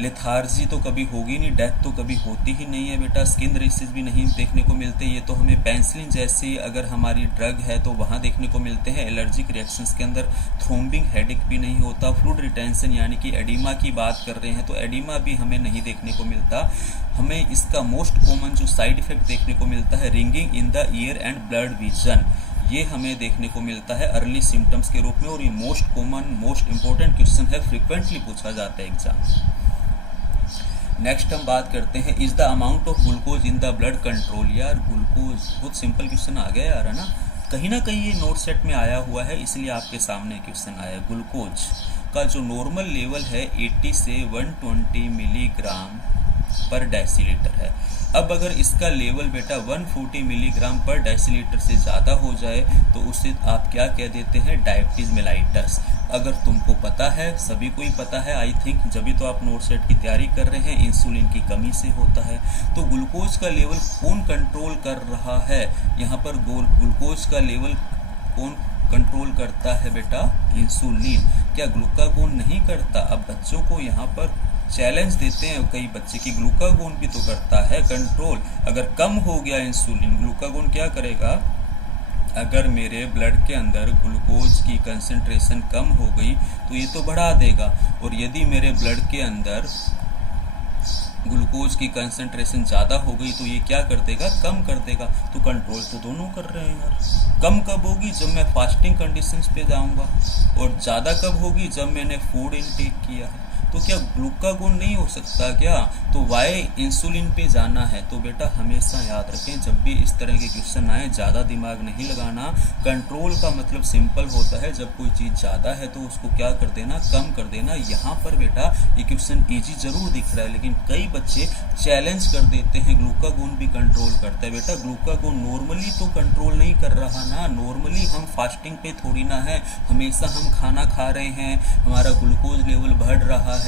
लेथार्जी तो कभी होगी नहीं, डेथ तो कभी होती ही नहीं है बेटा, स्किन रेसेस भी नहीं देखने को मिलते, ये तो हमें पेंसिलिन जैसी अगर हमारी ड्रग है तो वहाँ देखने को मिलते हैं। एलर्जिक रिएक्शंस के अंदर थ्रोम्बिंग हेडेक भी नहीं होता, फ्लूइड रिटेंशन यानी कि एडिमा की बात कर रहे हैं तो एडिमा भी हमें नहीं देखने को मिलता। हमें इसका मोस्ट कॉमन जो साइड इफेक्ट देखने को मिलता है ringing in the year and blood vision, ये हमें देखने को मिलता है अर्ली सिम्टम्स के रूप में, और ये most common most important question है, फ्रिक्वेंटली पूछा जाता है एग्जाम। नेक्स्ट हम बात करते हैं is the amount of glucose in the blood control. यार ग्लूकोज बहुत सिंपल क्वेश्चन आ गया यार, है ना कहीं ये नोट सेट में आया हुआ है इसलिए आपके सामने क्वेश्चन आया। ग्लूकोज का जो नॉर्मल लेवल है 80 से 120 मिलीग्राम पर डेसीलीटर है। अब अगर इसका लेवल बेटा 140 मिलीग्राम पर डेसीलीटर से ज़्यादा हो जाए तो उसे आप क्या कह देते हैं, डायबिटीज मेलाइटस। अगर तुमको पता है, सभी को ही पता है आई थिंक, जब भी तो आप नोट सेट की तैयारी कर रहे हैं, इंसुलिन की कमी से होता है। तो ग्लूकोज का लेवल कौन कंट्रोल कर रहा है, यहाँ पर ग्लूकोज का लेवल कौन कंट्रोल करता है बेटा, इंसुलिन। क्या ग्लूकागोन नहीं करता। अब बच्चों को यहाँ पर चैलेंज देते हैं कई बच्चे की ग्लूकागोन भी तो करता है कंट्रोल। अगर कम हो गया इंसुलिन, ग्लूकागोन क्या करेगा, अगर मेरे ब्लड के अंदर ग्लूकोज की कंसंट्रेशन कम हो गई तो ये तो बढ़ा देगा, और यदि मेरे ब्लड के अंदर ग्लूकोज की कंसंट्रेशन ज़्यादा हो गई तो ये क्या कर देगा, कम कर देगा। तो कंट्रोल तो दोनों कर रहे हैं यार। कम कब होगी, जब मैं फास्टिंग कंडीशंस पे जाऊंगा, और ज़्यादा कब होगी, जब मैंने फूड इनटेक किया है। तो क्या ग्लूकागोन नहीं हो सकता क्या, तो वाई इंसुलिन पे जाना है। तो बेटा हमेशा याद रखें जब भी इस तरह के क्वेश्चन आए ज़्यादा दिमाग नहीं लगाना। कंट्रोल का मतलब सिंपल होता है, जब कोई चीज़ ज़्यादा है तो उसको क्या कर देना, कम कर देना। यहाँ पर बेटा ये क्वेश्चन ईजी जरूर दिख रहा है, लेकिन कई बच्चे चैलेंज कर देते हैं ग्लूकागोन भी कंट्रोल करता है। बेटा ग्लूकागोन नॉर्मली तो कंट्रोल नहीं कर रहा ना, नॉर्मली हम फास्टिंग पे थोड़ी ना है, हमेशा हम खाना खा रहे हैं, हमारा ग्लूकोज लेवल बढ़ रहा है।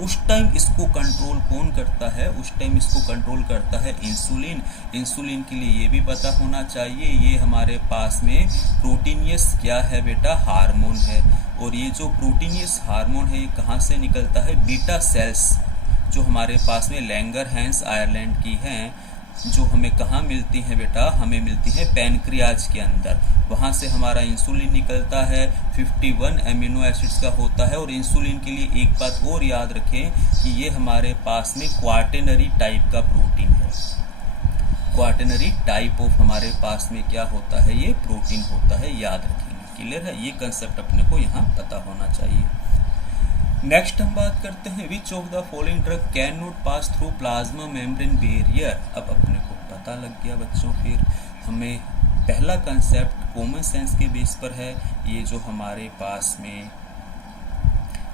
उस टाइम इसको कंट्रोल कौन करता है, उस टाइम इसको कंट्रोल करता है इंसुलिन। इंसुलिन के लिए ये भी पता होना चाहिए, ये हमारे पास में प्रोटीनियस क्या है बेटा, हार्मोन है। और ये जो प्रोटीनियस हार्मोन है ये कहाँ से निकलता है, बीटा सेल्स जो हमारे पास में लैंगरहैंस आयरलैंड की हैं, जो हमें कहाँ मिलती हैं बेटा, हमें मिलती है पैनक्रियाज के अंदर। वहाँ से हमारा इंसुलिन निकलता है, 51 एमिनो एसिड्स का होता है। और इंसुलिन के लिए एक बात और याद रखें कि ये हमारे पास में क्वार्टेनरी टाइप का प्रोटीन है। क्वार्टेनरी टाइप ऑफ हमारे पास में क्या होता है, ये प्रोटीन होता है, याद रखेंगे। क्लियर है, ये कंसेप्ट अपने को यहाँ पता होना चाहिए। नेक्स्ट हम बात करते हैं which of the following drug can not pass through plasma membrane barrier. अब अपने को पता लग गया बच्चों, फिर हमें पहला कंसेप्ट कॉमन सेंस के बेस पर है, ये जो हमारे पास में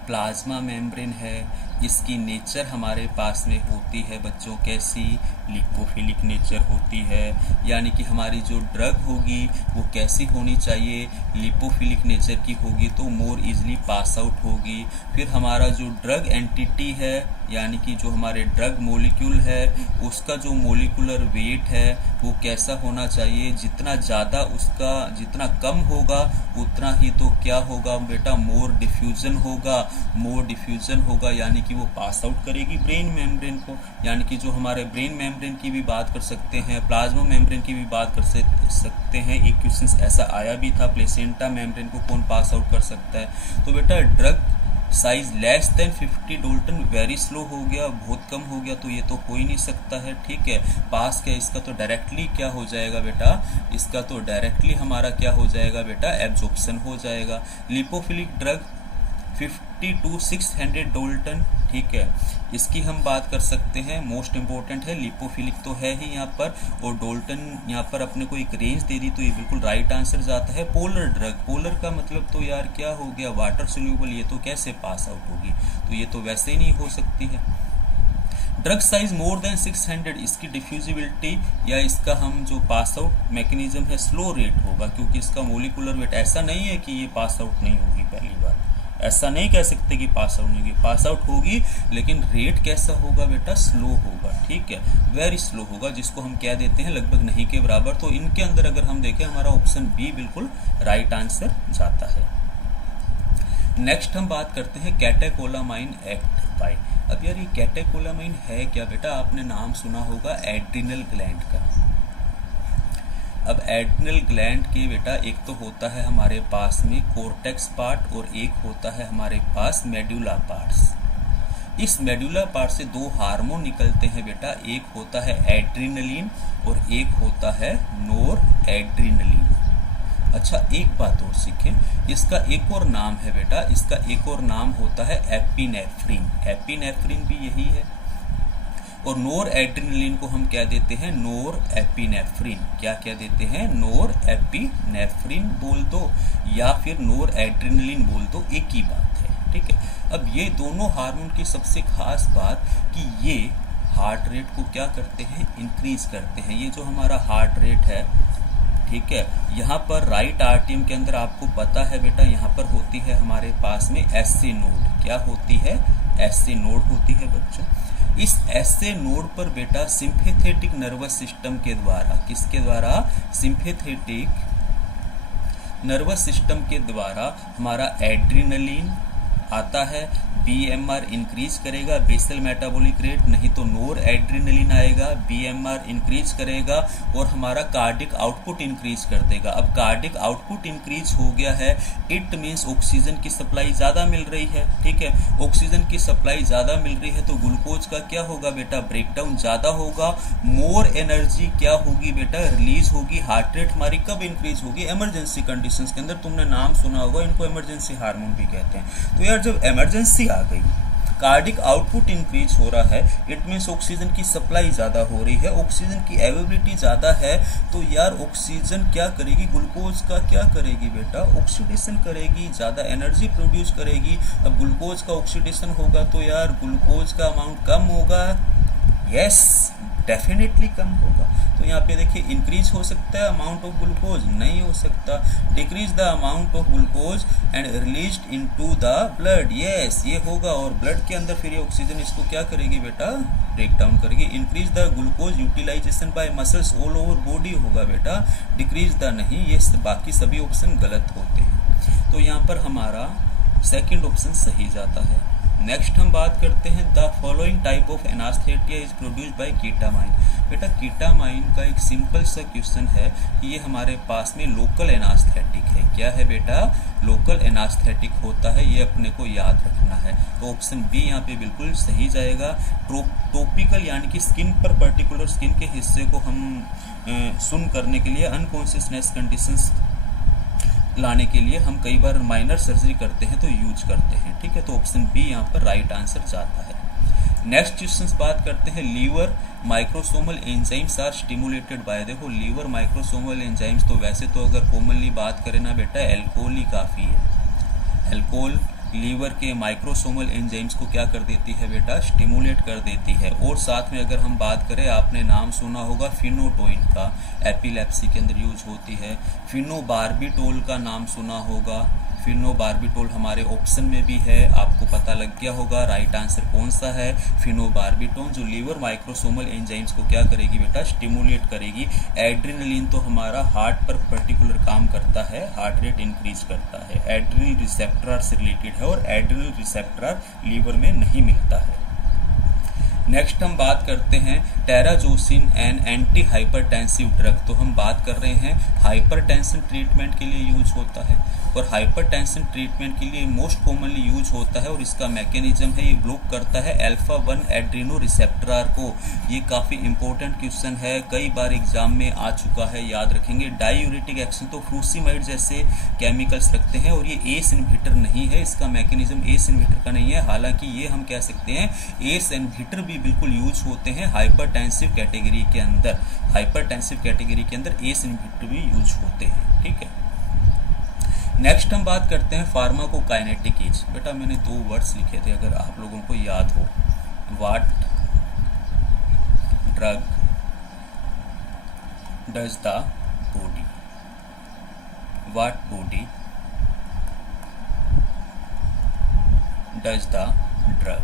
प्लाज्मा मेम्ब्रेन है इसकी नेचर हमारे पास में होती है बच्चों कैसी, लिपोफिलिक नेचर होती है। यानी कि हमारी जो ड्रग होगी वो कैसी होनी चाहिए, लिपोफिलिक नेचर की होगी तो मोर इजली पास आउट होगी। फिर हमारा जो ड्रग एंटिटी है यानी कि जो हमारे ड्रग मॉलिक्यूल है उसका जो मॉलिक्यूलर वेट है वो कैसा होना चाहिए, जितना ज़्यादा उसका जितना कम होगा उतना ही तो क्या होगा बेटा, मोर डिफ्यूजन होगा। मोर डिफ्यूजन होगा यानी कि वो पास आउट करेगी ब्रेन मेम्ब्रेन को। यानी कि जो हमारे ब्रेन मेम्ब्रेन की भी बात कर सकते हैं, प्लाज्मा मेम्ब्रेन की भी बात कर सकते हैं। एक क्वेश्चन ऐसा आया भी था, प्लेसेंटा मेम्ब्रेन को कौन पास आउट कर सकता है। तो बेटा drug size less than 50 Dalton, very slow हो गया, बहुत कम हो गया, तो ये तो हो ही नहीं सकता है। ठीक है, पास क्या इसका तो डायरेक्टली क्या हो जाएगा बेटा, इसका तो डायरेक्टली हमारा क्या हो जाएगा बेटा, एब्जॉर्प्शन हो जाएगा। Lipophilic drug 50 to 600 Dalton. ठीक है, इसकी हम बात कर सकते हैं, मोस्ट इंपॉर्टेंट है, लिपोफिलिक तो है ही यहाँ पर, और डाल्टन यहाँ पर अपने को एक रेंज दे दी तो ये बिल्कुल राइट आंसर जाता है। पोलर ड्रग, पोलर का मतलब तो यार क्या हो गया, वाटर सोल्यूबल, ये तो कैसे पास आउट होगी, तो ये तो वैसे ही नहीं हो सकती है। ड्रग साइज मोर देन 600, इसकी डिफ्यूजिबिलिटी या इसका हम जो पास आउट मैकेनिज्म है स्लो रेट होगा, क्योंकि इसका मोलिकुलर वेट, ऐसा नहीं है कि ये पास आउट नहीं होगी, पहली बात ऐसा नहीं कह सकते कि पास आउट नहीं होगी, पास आउट होगी, लेकिन रेट कैसा होगा बेटा, स्लो होगा। ठीक है, वेरी स्लो होगा, जिसको हम कह देते हैं लगभग नहीं के बराबर। तो इनके अंदर अगर हम देखें हमारा ऑप्शन बी बिल्कुल राइट आंसर जाता है। नेक्स्ट हम बात करते हैं कैटेकोलामाइन एक्ट बाय। अब यार ये कैटेकोलामाइन है क्या बेटा, आपने नाम सुना होगा एड्रिनल ग्लैंड का। अब एड्रिनल ग्लैंड के बेटा एक तो होता है हमारे पास में कोर्टेक्स पार्ट और एक होता है हमारे पास मेडुला पार्ट्स। इस मेडुला पार्ट से दो हार्मोन निकलते हैं बेटा, एक होता है एड्रिनलिन और एक होता है नोर एड्रिनलिन। अच्छा एक बात और सीखें, इसका एक और नाम है बेटा, इसका एक और नाम होता है एपिनेफ्रिन। एपिनेफ्रिन भी यही है। और नोर एड्रिनलिन को हम क्या देते हैं, नोर एपिनेफ्रिन। क्या क्या देते हैं, नोर एपिनेफ्रिन बोल दो या फिर नोर एड्रिनलिन बोल दो, एक ही बात है, ठीक है। अब ये दोनों हार्मोन की सबसे खास बात कि ये हार्ट रेट को क्या करते हैं, इंक्रीज करते हैं। ये जो हमारा हार्ट रेट है, ठीक है, यहाँ पर राइट आर्टियम के अंदर आपको पता है बेटा, यहाँ पर होती है हमारे पास में एसए नोड। क्या होती है, एसए नोड होती है बच्चों। इस एसए नोड पर बेटा सिंपैथेटिक नर्वस सिस्टम के द्वारा, किसके द्वारा, सिंपैथेटिक नर्वस सिस्टम के द्वारा हमारा एड्रिनलिन आता है, बीएमआर इंक्रीज करेगा, बेसल मेटाबॉलिक रेट, नहीं तो नोर एड्रिनलिन आएगा, बीएमआर इंक्रीज करेगा और हमारा कार्डिक आउटपुट इंक्रीज कर देगा। अब कार्डिक आउटपुट इंक्रीज हो गया है, इट मीन्स ऑक्सीजन की सप्लाई ज्यादा मिल रही है, ठीक है। ऑक्सीजन की सप्लाई ज्यादा मिल रही है तो ग्लूकोज का क्या होगा बेटा, ब्रेकडाउन ज्यादा होगा, मोर एनर्जी क्या होगी बेटा, रिलीज होगी। हार्ट रेट हमारी कब इंक्रीज होगी, इमरजेंसी कंडीशंस के अंदर। तुमने नाम सुना होगा, इनको इमरजेंसी हार्मोन भी कहते हैं। तो यार जब इमरजेंसी आ गई, कार्डिक आउटपुट इंक्रीज हो रहा है, इट मीन्स ऑक्सीजन की सप्लाई ज्यादा हो रही है, ऑक्सीजन की अवेलेबिलिटी ज्यादा है, तो यार ऑक्सीजन क्या करेगी, ग्लूकोज का क्या करेगी बेटा, ऑक्सीडेशन करेगी, ज्यादा एनर्जी प्रोड्यूस करेगी। अब ग्लूकोज का ऑक्सीडेशन होगा तो यार ग्लूकोज का अमाउंट कम होगा, यस डेफिनेटली कम होगा। तो यहाँ पे देखिए इंक्रीज हो सकता है अमाउंट ऑफ ग्लूकोज, नहीं हो सकता। Decrease the amount of glucose and released into the blood, yes ये होगा। और ब्लड के अंदर फिर ये ऑक्सीजन इसको क्या करेगी बेटा, ब्रेक डाउन करेगी। Increase the glucose utilization by muscles all over body होगा बेटा, डिक्रीज द नहीं, ये बाकी सभी ऑप्शन गलत होते हैं। तो यहाँ पर हमारा सेकेंड ऑप्शन सही जाता है। नेक्स्ट हम बात करते हैं, the following type of anaesthesia is produced by ketamine. बेटा कीटामाइन का एक सिंपल सा क्वेश्चन है कि ये हमारे पास में लोकल एनास्थेटिक है। क्या है बेटा, लोकल एनास्थेटिक होता है, ये अपने को याद रखना है। तो ऑप्शन बी यहाँ पे बिल्कुल सही जाएगा। टॉपिकल यानी कि स्किन पर पर्टिकुलर स्किन के हिस्से को हम सुन करने के लिए अनकॉन्शियसनेस कंडीशंस लाने के लिए हम कई बार माइनर सर्जरी करते हैं तो यूज करते हैं, ठीक है। तो ऑप्शन बी यहाँ पर राइट आंसर जाता है। नेक्स्ट क्वेश्चन बात करते हैं, liver microsomal enzymes are stimulated by. देखो लीवर माइक्रोसोमल एंजाइम्स तो वैसे तो अगर कॉमनली बात करें ना बेटा, एल्कोहल ही काफी है। एल्कोहल लीवर के माइक्रोसोमल एंजाइम्स को क्या कर देती है बेटा, स्टिमुलेट कर देती है। और साथ में अगर हम बात करें, आपने नाम सुना होगा फिनोटोइन का, एपिलेप्सी के अंदर यूज होती है। फिनोबार्बिटोल का नाम सुना होगा, फिनोबार्बिटोल हमारे ऑप्शन में भी है, आपको पता लग गया होगा राइट आंसर कौन सा है, फिनोबार्बिटोल, जो लीवर माइक्रोसोमल एंजाइम्स को क्या करेगी बेटा, स्टिमुलेट करेगी। एड्रिनलिन तो हमारा हार्ट पर पर्टिकुलर काम करता है, हार्ट रेट इंक्रीज करता है, एड्रिनल रिसेप्टर से रिलेटेड है और एड्रिनल रिसेप्टर लीवर में नहीं मिलता है। नेक्स्ट हम बात करते हैं terazosin and anti hypertensive drug. तो हम बात कर रहे हैं हाइपरटेंशन ट्रीटमेंट के लिए यूज होता है और हाइपरटेंशन ट्रीटमेंट के लिए मोस्ट कॉमनली यूज होता है और इसका मैकेनिज्म है, ये ब्लॉक करता है अल्फा 1 एड्रिनो रिसेप्टर को। ये काफ़ी इंपॉर्टेंट क्वेश्चन है, कई बार एग्जाम में आ चुका है, याद रखेंगे। डायूरेटिक एक्शन तो फ्रूसिमाइड जैसे केमिकल्स रखते हैं और ये एस इनहिबिटर नहीं है, इसका मैकेनिज्म एस इनहिबिटर का नहीं है। हालांकि ये हम कह सकते हैं एस इनहिबिटर भी बिल्कुल यूज होते हैं हाइपरटेंसिव कैटेगरी के अंदर, हाइपरटेंसिव कैटेगरी के अंदर एस इनहिबिटर भी यूज होते हैं, ठीक है। नेक्स्ट हम बात करते हैं फार्माकोकाइनेटिक एज। बेटा मैंने दो वर्ड्स लिखे थे, अगर आप लोगों को याद हो, what drug does the body, what body does the drug.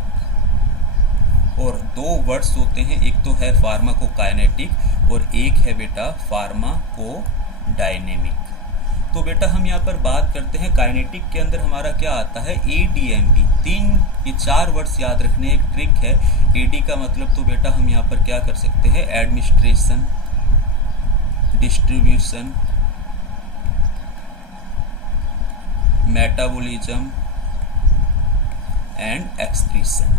और दो वर्ड्स होते हैं, एक तो है फार्माकोकाइनेटिक और एक है बेटा फार्माकोडायनेमिक। तो बेटा हम यहाँ पर बात करते हैं काइनेटिक के अंदर हमारा क्या आता है, ADMD। ये 4 वर्ड्स याद रखने, एक ट्रिक है। AD का मतलब तो बेटा हम यहाँ पर क्या कर सकते हैं, administration, distribution, metabolism and excretion.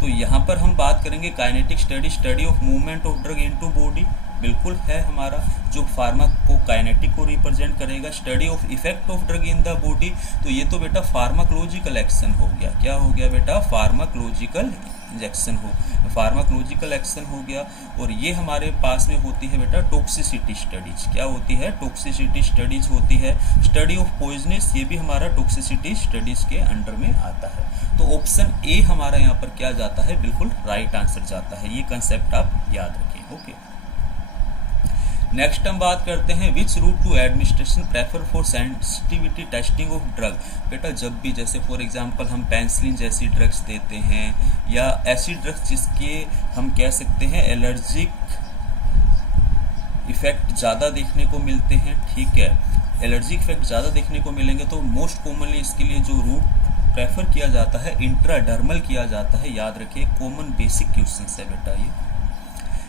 तो यहाँ पर हम बात करेंगे kinetic study of movement of drug into body, बिल्कुल है हमारा, जो फार्माकोकाइनेटिक को रिप्रेजेंट करेगा। Study of effect of drug in the body, तो ये तो बेटा फार्माकोलॉजिकल एक्शन हो गया। क्या हो गया बेटा, फार्माकोलॉजिकल एक्शन हो गया। और ये हमारे पास में होती है बेटा टॉक्सिसिटी स्टडीज। क्या होती है, टॉक्सिसिटी स्टडीज होती है। स्टडी ऑफ पॉइजनस, ये भी हमारा टॉक्सिसिटी स्टडीज के अंडर में आता है। तो ऑप्शन ए हमारा यहाँ पर क्या जाता है, बिल्कुल राइट आंसर जाता है। ये कंसेप्ट आप याद रखें। ओके, नेक्स्ट हम बात करते हैं which route to administration prefer for sensitivity testing of drug. बेटा जब भी जैसे फॉर एग्जांपल हम पेंसिलिन जैसी ड्रग्स देते हैं या ऐसी ड्रग्स जिसके हम कह सकते हैं एलर्जिक इफेक्ट ज़्यादा देखने को मिलते हैं, ठीक है, एलर्जिक इफेक्ट ज़्यादा देखने को मिलेंगे, तो मोस्ट कॉमनली इसके लिए जो रूट प्रेफर किया जाता है इंट्राडर्मल किया जाता है। याद रखिए, कॉमन बेसिक क्वेश्चन है बेटा ये।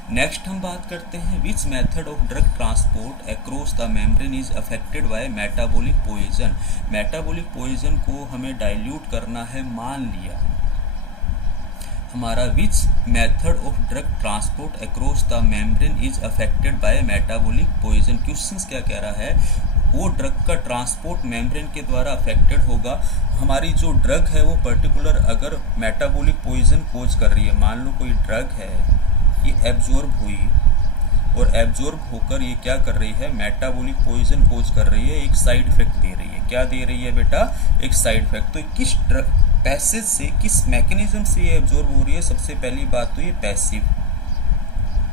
नेक्स्ट हम बात करते हैं which method of drug transport across the membrane is affected by metabolic poison. Metabolic poison को हमें डाइल्यूट करना है, मान लिया हमारा which method of drug transport across the membrane is affected by metabolic poison. Questions क्या कह रहा है, वो ड्रग का ट्रांसपोर्ट मेम्ब्रेन के द्वारा अफेक्टेड होगा। हमारी जो ड्रग है वो पर्टिकुलर अगर मेटाबॉलिक पॉइजन कोज कर रही है, मान लो कोई ड्रग है, ये एब्जॉर्ब हुई और एब्जॉर्ब होकर ये क्या कर रही है, मेटाबॉलिक पॉइजन कोज कर रही है, एक साइड इफेक्ट दे रही है। क्या दे रही है बेटा, एक साइड इफेक्ट। तो किस ड्रग पैसेज से, किस मैकेनिज्म से ये एब्जॉर्ब हो रही है, सबसे पहली बात तो ये पैसिव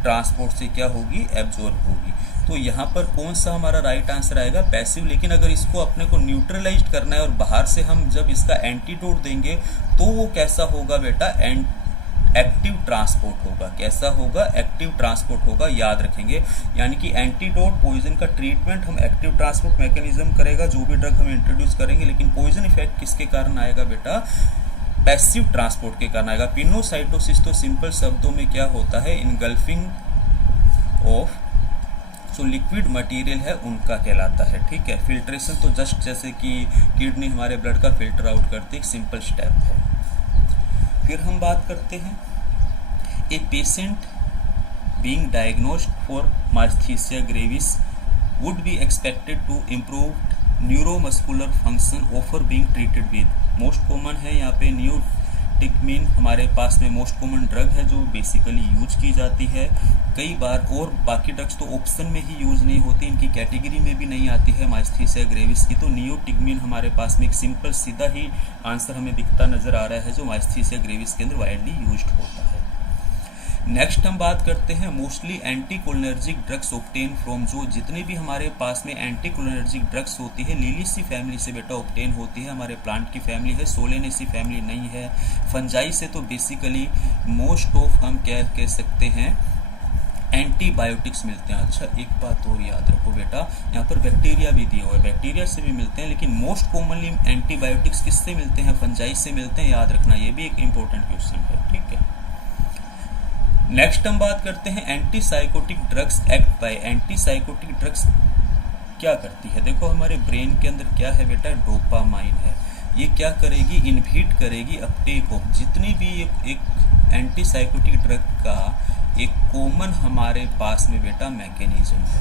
ट्रांसपोर्ट से क्या होगी, एब्जॉर्ब होगी। तो यहाँ पर कौन सा हमारा राइट आंसर आएगा, पैसिव। लेकिन अगर इसको अपने को न्यूट्रलाइज करना है और बाहर से हम जब इसका एंटीडोट देंगे तो वो कैसा होगा बेटा, एक्टिव ट्रांसपोर्ट होगा। कैसा होगा, एक्टिव ट्रांसपोर्ट होगा, याद रखेंगे। यानी कि एंटीडोट पॉइजन का ट्रीटमेंट हम एक्टिव ट्रांसपोर्ट मैकेनिज्म करेगा, जो भी ड्रग हम इंट्रोड्यूस करेंगे, लेकिन पॉइजन इफेक्ट किसके कारण आएगा बेटा, पैसिव ट्रांसपोर्ट के कारण आएगा। पिनोसाइटोसिस तो सिंपल शब्दों में क्या होता है, इनगल्फिंग ऑफ जो लिक्विड मटेरियल है उनका कहलाता है, ठीक है। फिल्ट्रेशन तो जस्ट जैसे कि किडनी हमारे ब्लड का फिल्टर आउट करते एक सिंपल स्टेप है। फिर हम बात करते हैं a patient being diagnosed for myasthenia gravis would be expected to improved neuromuscular function after being treated with. Most common है यहाँ पे नियोटिकमिन, हमारे पास में मोस्ट कॉमन ड्रग है जो बेसिकली यूज की जाती है कई बार, और बाकी ड्रग्स तो ऑप्शन में ही यूज नहीं होती, इनकी कैटेगरी में भी नहीं आती है मास्थीसिया ग्रेविस की। तो नियोटिकमिन हमारे पास में एक सिंपल सीधा ही आंसर हमें दिखता नजर आ रहा है, जो मास्थीसिया ग्रेविस के अंदर वाइडली यूज्ड होता है। नेक्स्ट हम बात करते हैं mostly anticholinergic drugs obtain from, जो जितने भी हमारे पास में एंटीकोलिनर्जिक ड्रग्स होती है लिलिसी फैमिली से बेटा ऑब्टेन होती है। हमारे प्लांट की फैमिली है, सोलेनेसी फैमिली नहीं है। फंजाई से तो बेसिकली मोस्ट ऑफ हम क्या कह सकते हैं, एंटीबायोटिक्स मिलते हैं। अच्छा एक बात और याद रखो बेटा, यहाँ पर बैक्टीरिया भी दिया हुआ है, बैक्टीरिया से भी मिलते हैं, लेकिन मोस्ट कॉमनली एंटीबायोटिक्स किससे मिलते हैं, फंजाई से मिलते हैं, याद रखना, ये भी एक इंपॉर्टेंट क्वेश्चन है, ठीक है। नेक्स्ट हम बात करते हैं antipsychotic drugs act by. Antipsychotic drugs क्या करती है, देखो हमारे ब्रेन के अंदर क्या है बेटा, डोपामाइन है। ये क्या करेगी, इनहिबिट करेगी अपटेक ऑफ, जितनी भी एक एंटीसाइकोटिक ड्रग का एक कॉमन हमारे पास में बेटा मैकेनिज्म है,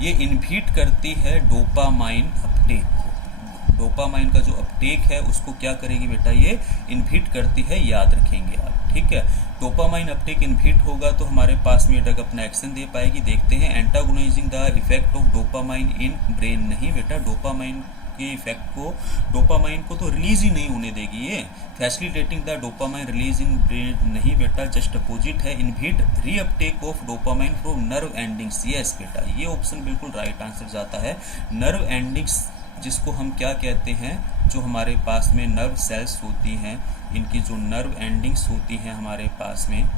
ये इनहिबिट करती है डोपामाइन अपटेक को। डोपामाइन का जो अपटेक है उसको क्या करेगी बेटा, ये इनहिबिट करती है, याद रखेंगे आप, ठीक है। डोपामाइन अपटेक इनहिबिट होगा तो हमारे पास में ड्रग अपना एक्शन दे पाएगी। देखते हैं antagonizing the effect of dopamine in brain, नहीं बेटा, डोपामाइन के इफेक्ट को, डोपामाइन को तो रिलीज ही नहीं होने देगी ये। Facilitating the dopamine release in brain नहीं बेटा, जस्ट अपोजिट है, inhibit reuptake of dopamine from nerve endings. Yes बेटा, ये ऑप्शन बिल्कुल राइट आंसर जाता है। नर्व एंडिंग्स जिसको हम क्या कहते हैं, जो हमारे पास में नर्व सेल्स होती हैं, इनकी जो नर्व एंडिंग्स होती हैं हमारे पास में,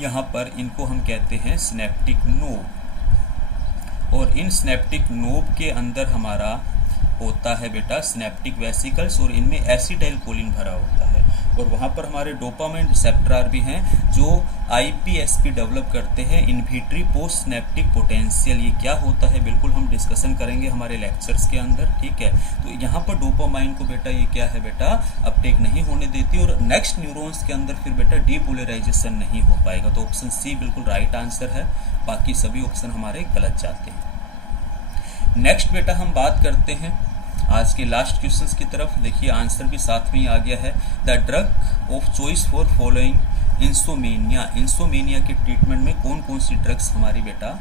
यहाँ पर इनको हम कहते हैं सिनेप्टिक नोड, और इन सिनेप्टिक नोब के अंदर हमारा होता है बेटा सिनेप्टिक वेसिकल्स और इनमें एसिटाइल कोलिन भरा होता है और वहाँ पर हमारे डोपामाइन रिसेप्टर भी हैं जो आईपीएसपी डेवलप करते हैं इन्हिबिटरी पोस्ट सिनेप्टिक पोटेंशियल। ये क्या होता है बिल्कुल हम डिस्कशन करेंगे हमारे लेक्चर्स के अंदर, ठीक है। तो यहाँ पर डोपामाइन को बेटा ये क्या है बेटा अपटेक नहीं होने देती और नेक्स्ट न्यूरॉन्स के अंदर फिर बेटा डीपोलराइजेशन नहीं हो पाएगा। तो ऑप्शन सी बिल्कुल राइट आंसर है, बाकी सभी ऑप्शन हमारे गलत जाते हैं। नेक्स्ट बेटा हम बात करते हैं आज के लास्ट क्वेश्चंस की तरफ। देखिए आंसर भी साथ में ही आ गया है। The drug of choice for following insomnia, insomnia के ट्रीटमेंट में कौन कौन सी ड्रग्स हमारी बेटा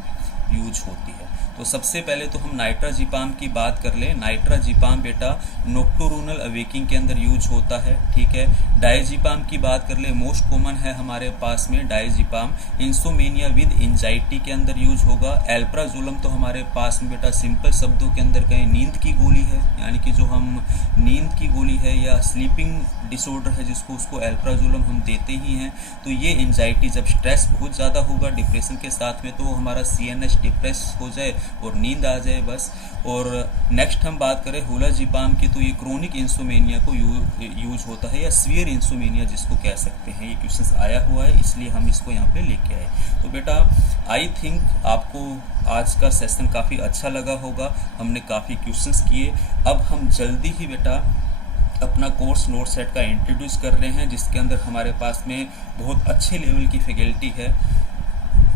यूज होती है। तो सबसे पहले तो हम नाइट्राजिपाम की बात कर लें। नाइट्राजिपाम बेटा नोक्टोर्नल अवेकिंग के अंदर यूज होता है, ठीक है। डायजिपाम की बात कर ले, मोस्ट कॉमन है हमारे पास में डायजिपाम, इंसोमेनिया विद एंजाइटी के अंदर यूज होगा। एल्प्राजोलम तो हमारे पास में बेटा सिंपल शब्दों के अंदर कहें नींद की गोली है, यानी कि जो हम नींद की गोली है या स्लीपिंग डिसऑर्डर है जिसको उसको एल्प्राजोलम हम देते ही हैं। तो ये एंजाइटी जब स्ट्रेस बहुत ज़्यादा होगा डिप्रेशन के साथ में तो हमारा सीएनएस डिप्रेस हो जाए और नींद आ जाए बस। और नेक्स्ट हम बात करें हुलाजिपाम की, तो ये क्रोनिक इंसोमेनिया को यूज होता है या स्वीयर इंसोमेनिया जिसको कह सकते हैं। ये क्वेश्चन आया हुआ है इसलिए हम इसको यहाँ पे लेके आए। तो बेटा आई थिंक आपको आज का सेशन काफ़ी अच्छा लगा होगा, हमने काफ़ी क्वेश्चंस किए। अब हम जल्दी ही बेटा अपना कोर्स नोट सेट का इंट्रोड्यूस कर रहे हैं जिसके अंदर हमारे पास में बहुत अच्छे लेवल की फैकल्टी है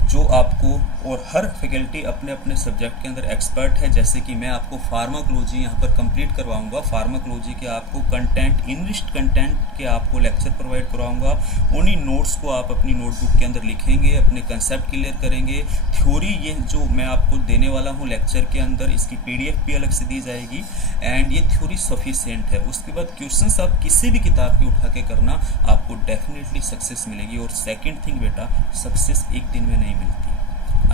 जो आपको, और हर फैकल्टी अपने अपने सब्जेक्ट के अंदर एक्सपर्ट है। जैसे कि मैं आपको फार्माकोलॉजी यहाँ पर कंप्लीट करवाऊंगा, फार्माकोलॉजी के आपको कंटेंट इनरिच्ड कंटेंट के आपको लेक्चर प्रोवाइड करवाऊंगा। उन्हीं नोट्स को आप अपनी नोटबुक के अंदर लिखेंगे, अपने कंसेप्ट क्लियर करेंगे। थ्योरी ये जो मैं आपको देने वाला हूँ लेक्चर के अंदर इसकी पीडीएफ भी अलग से दी जाएगी एंड ये थ्योरी सफिशिएंट है। उसके बाद क्वेश्चंस आप किसी भी किताब की उठा के करना, आपको डेफिनेटली सक्सेस मिलेगी। और सेकेंड थिंग बेटा सक्सेस एक दिन में नहीं मिलती।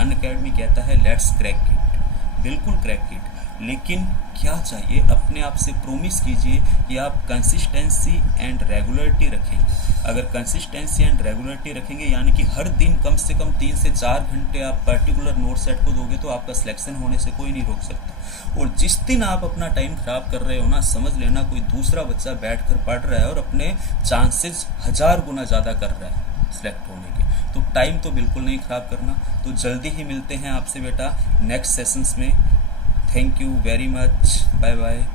अनअकैडमी कहता है लेट्स क्रैक इट, बिल्कुल क्रैक इट, लेकिन क्या चाहिए अपने आप से प्रॉमिस कीजिए कि आप कंसिस्टेंसी एंड रेगुलरिटी रखेंगे। अगर कंसिस्टेंसी एंड रेगुलरिटी रखेंगे यानी कि हर दिन कम से कम 3 से 4 घंटे आप पर्टिकुलर नोट सेट को दोगे तो आपका सिलेक्शन होने से कोई नहीं रोक सकता। और जिस दिन आप अपना टाइम खराब कर रहे हो ना, समझ लेना कोई दूसरा बच्चा बैठ कर पढ़ रहा है और अपने चांसेस 1000 गुना ज़्यादा कर रहा है सिलेक्ट होने के। तो टाइम तो बिल्कुल नहीं खराब करना। तो जल्दी ही मिलते हैं आपसे बेटा नेक्स्ट सेशंस में। Thank you very much, bye bye.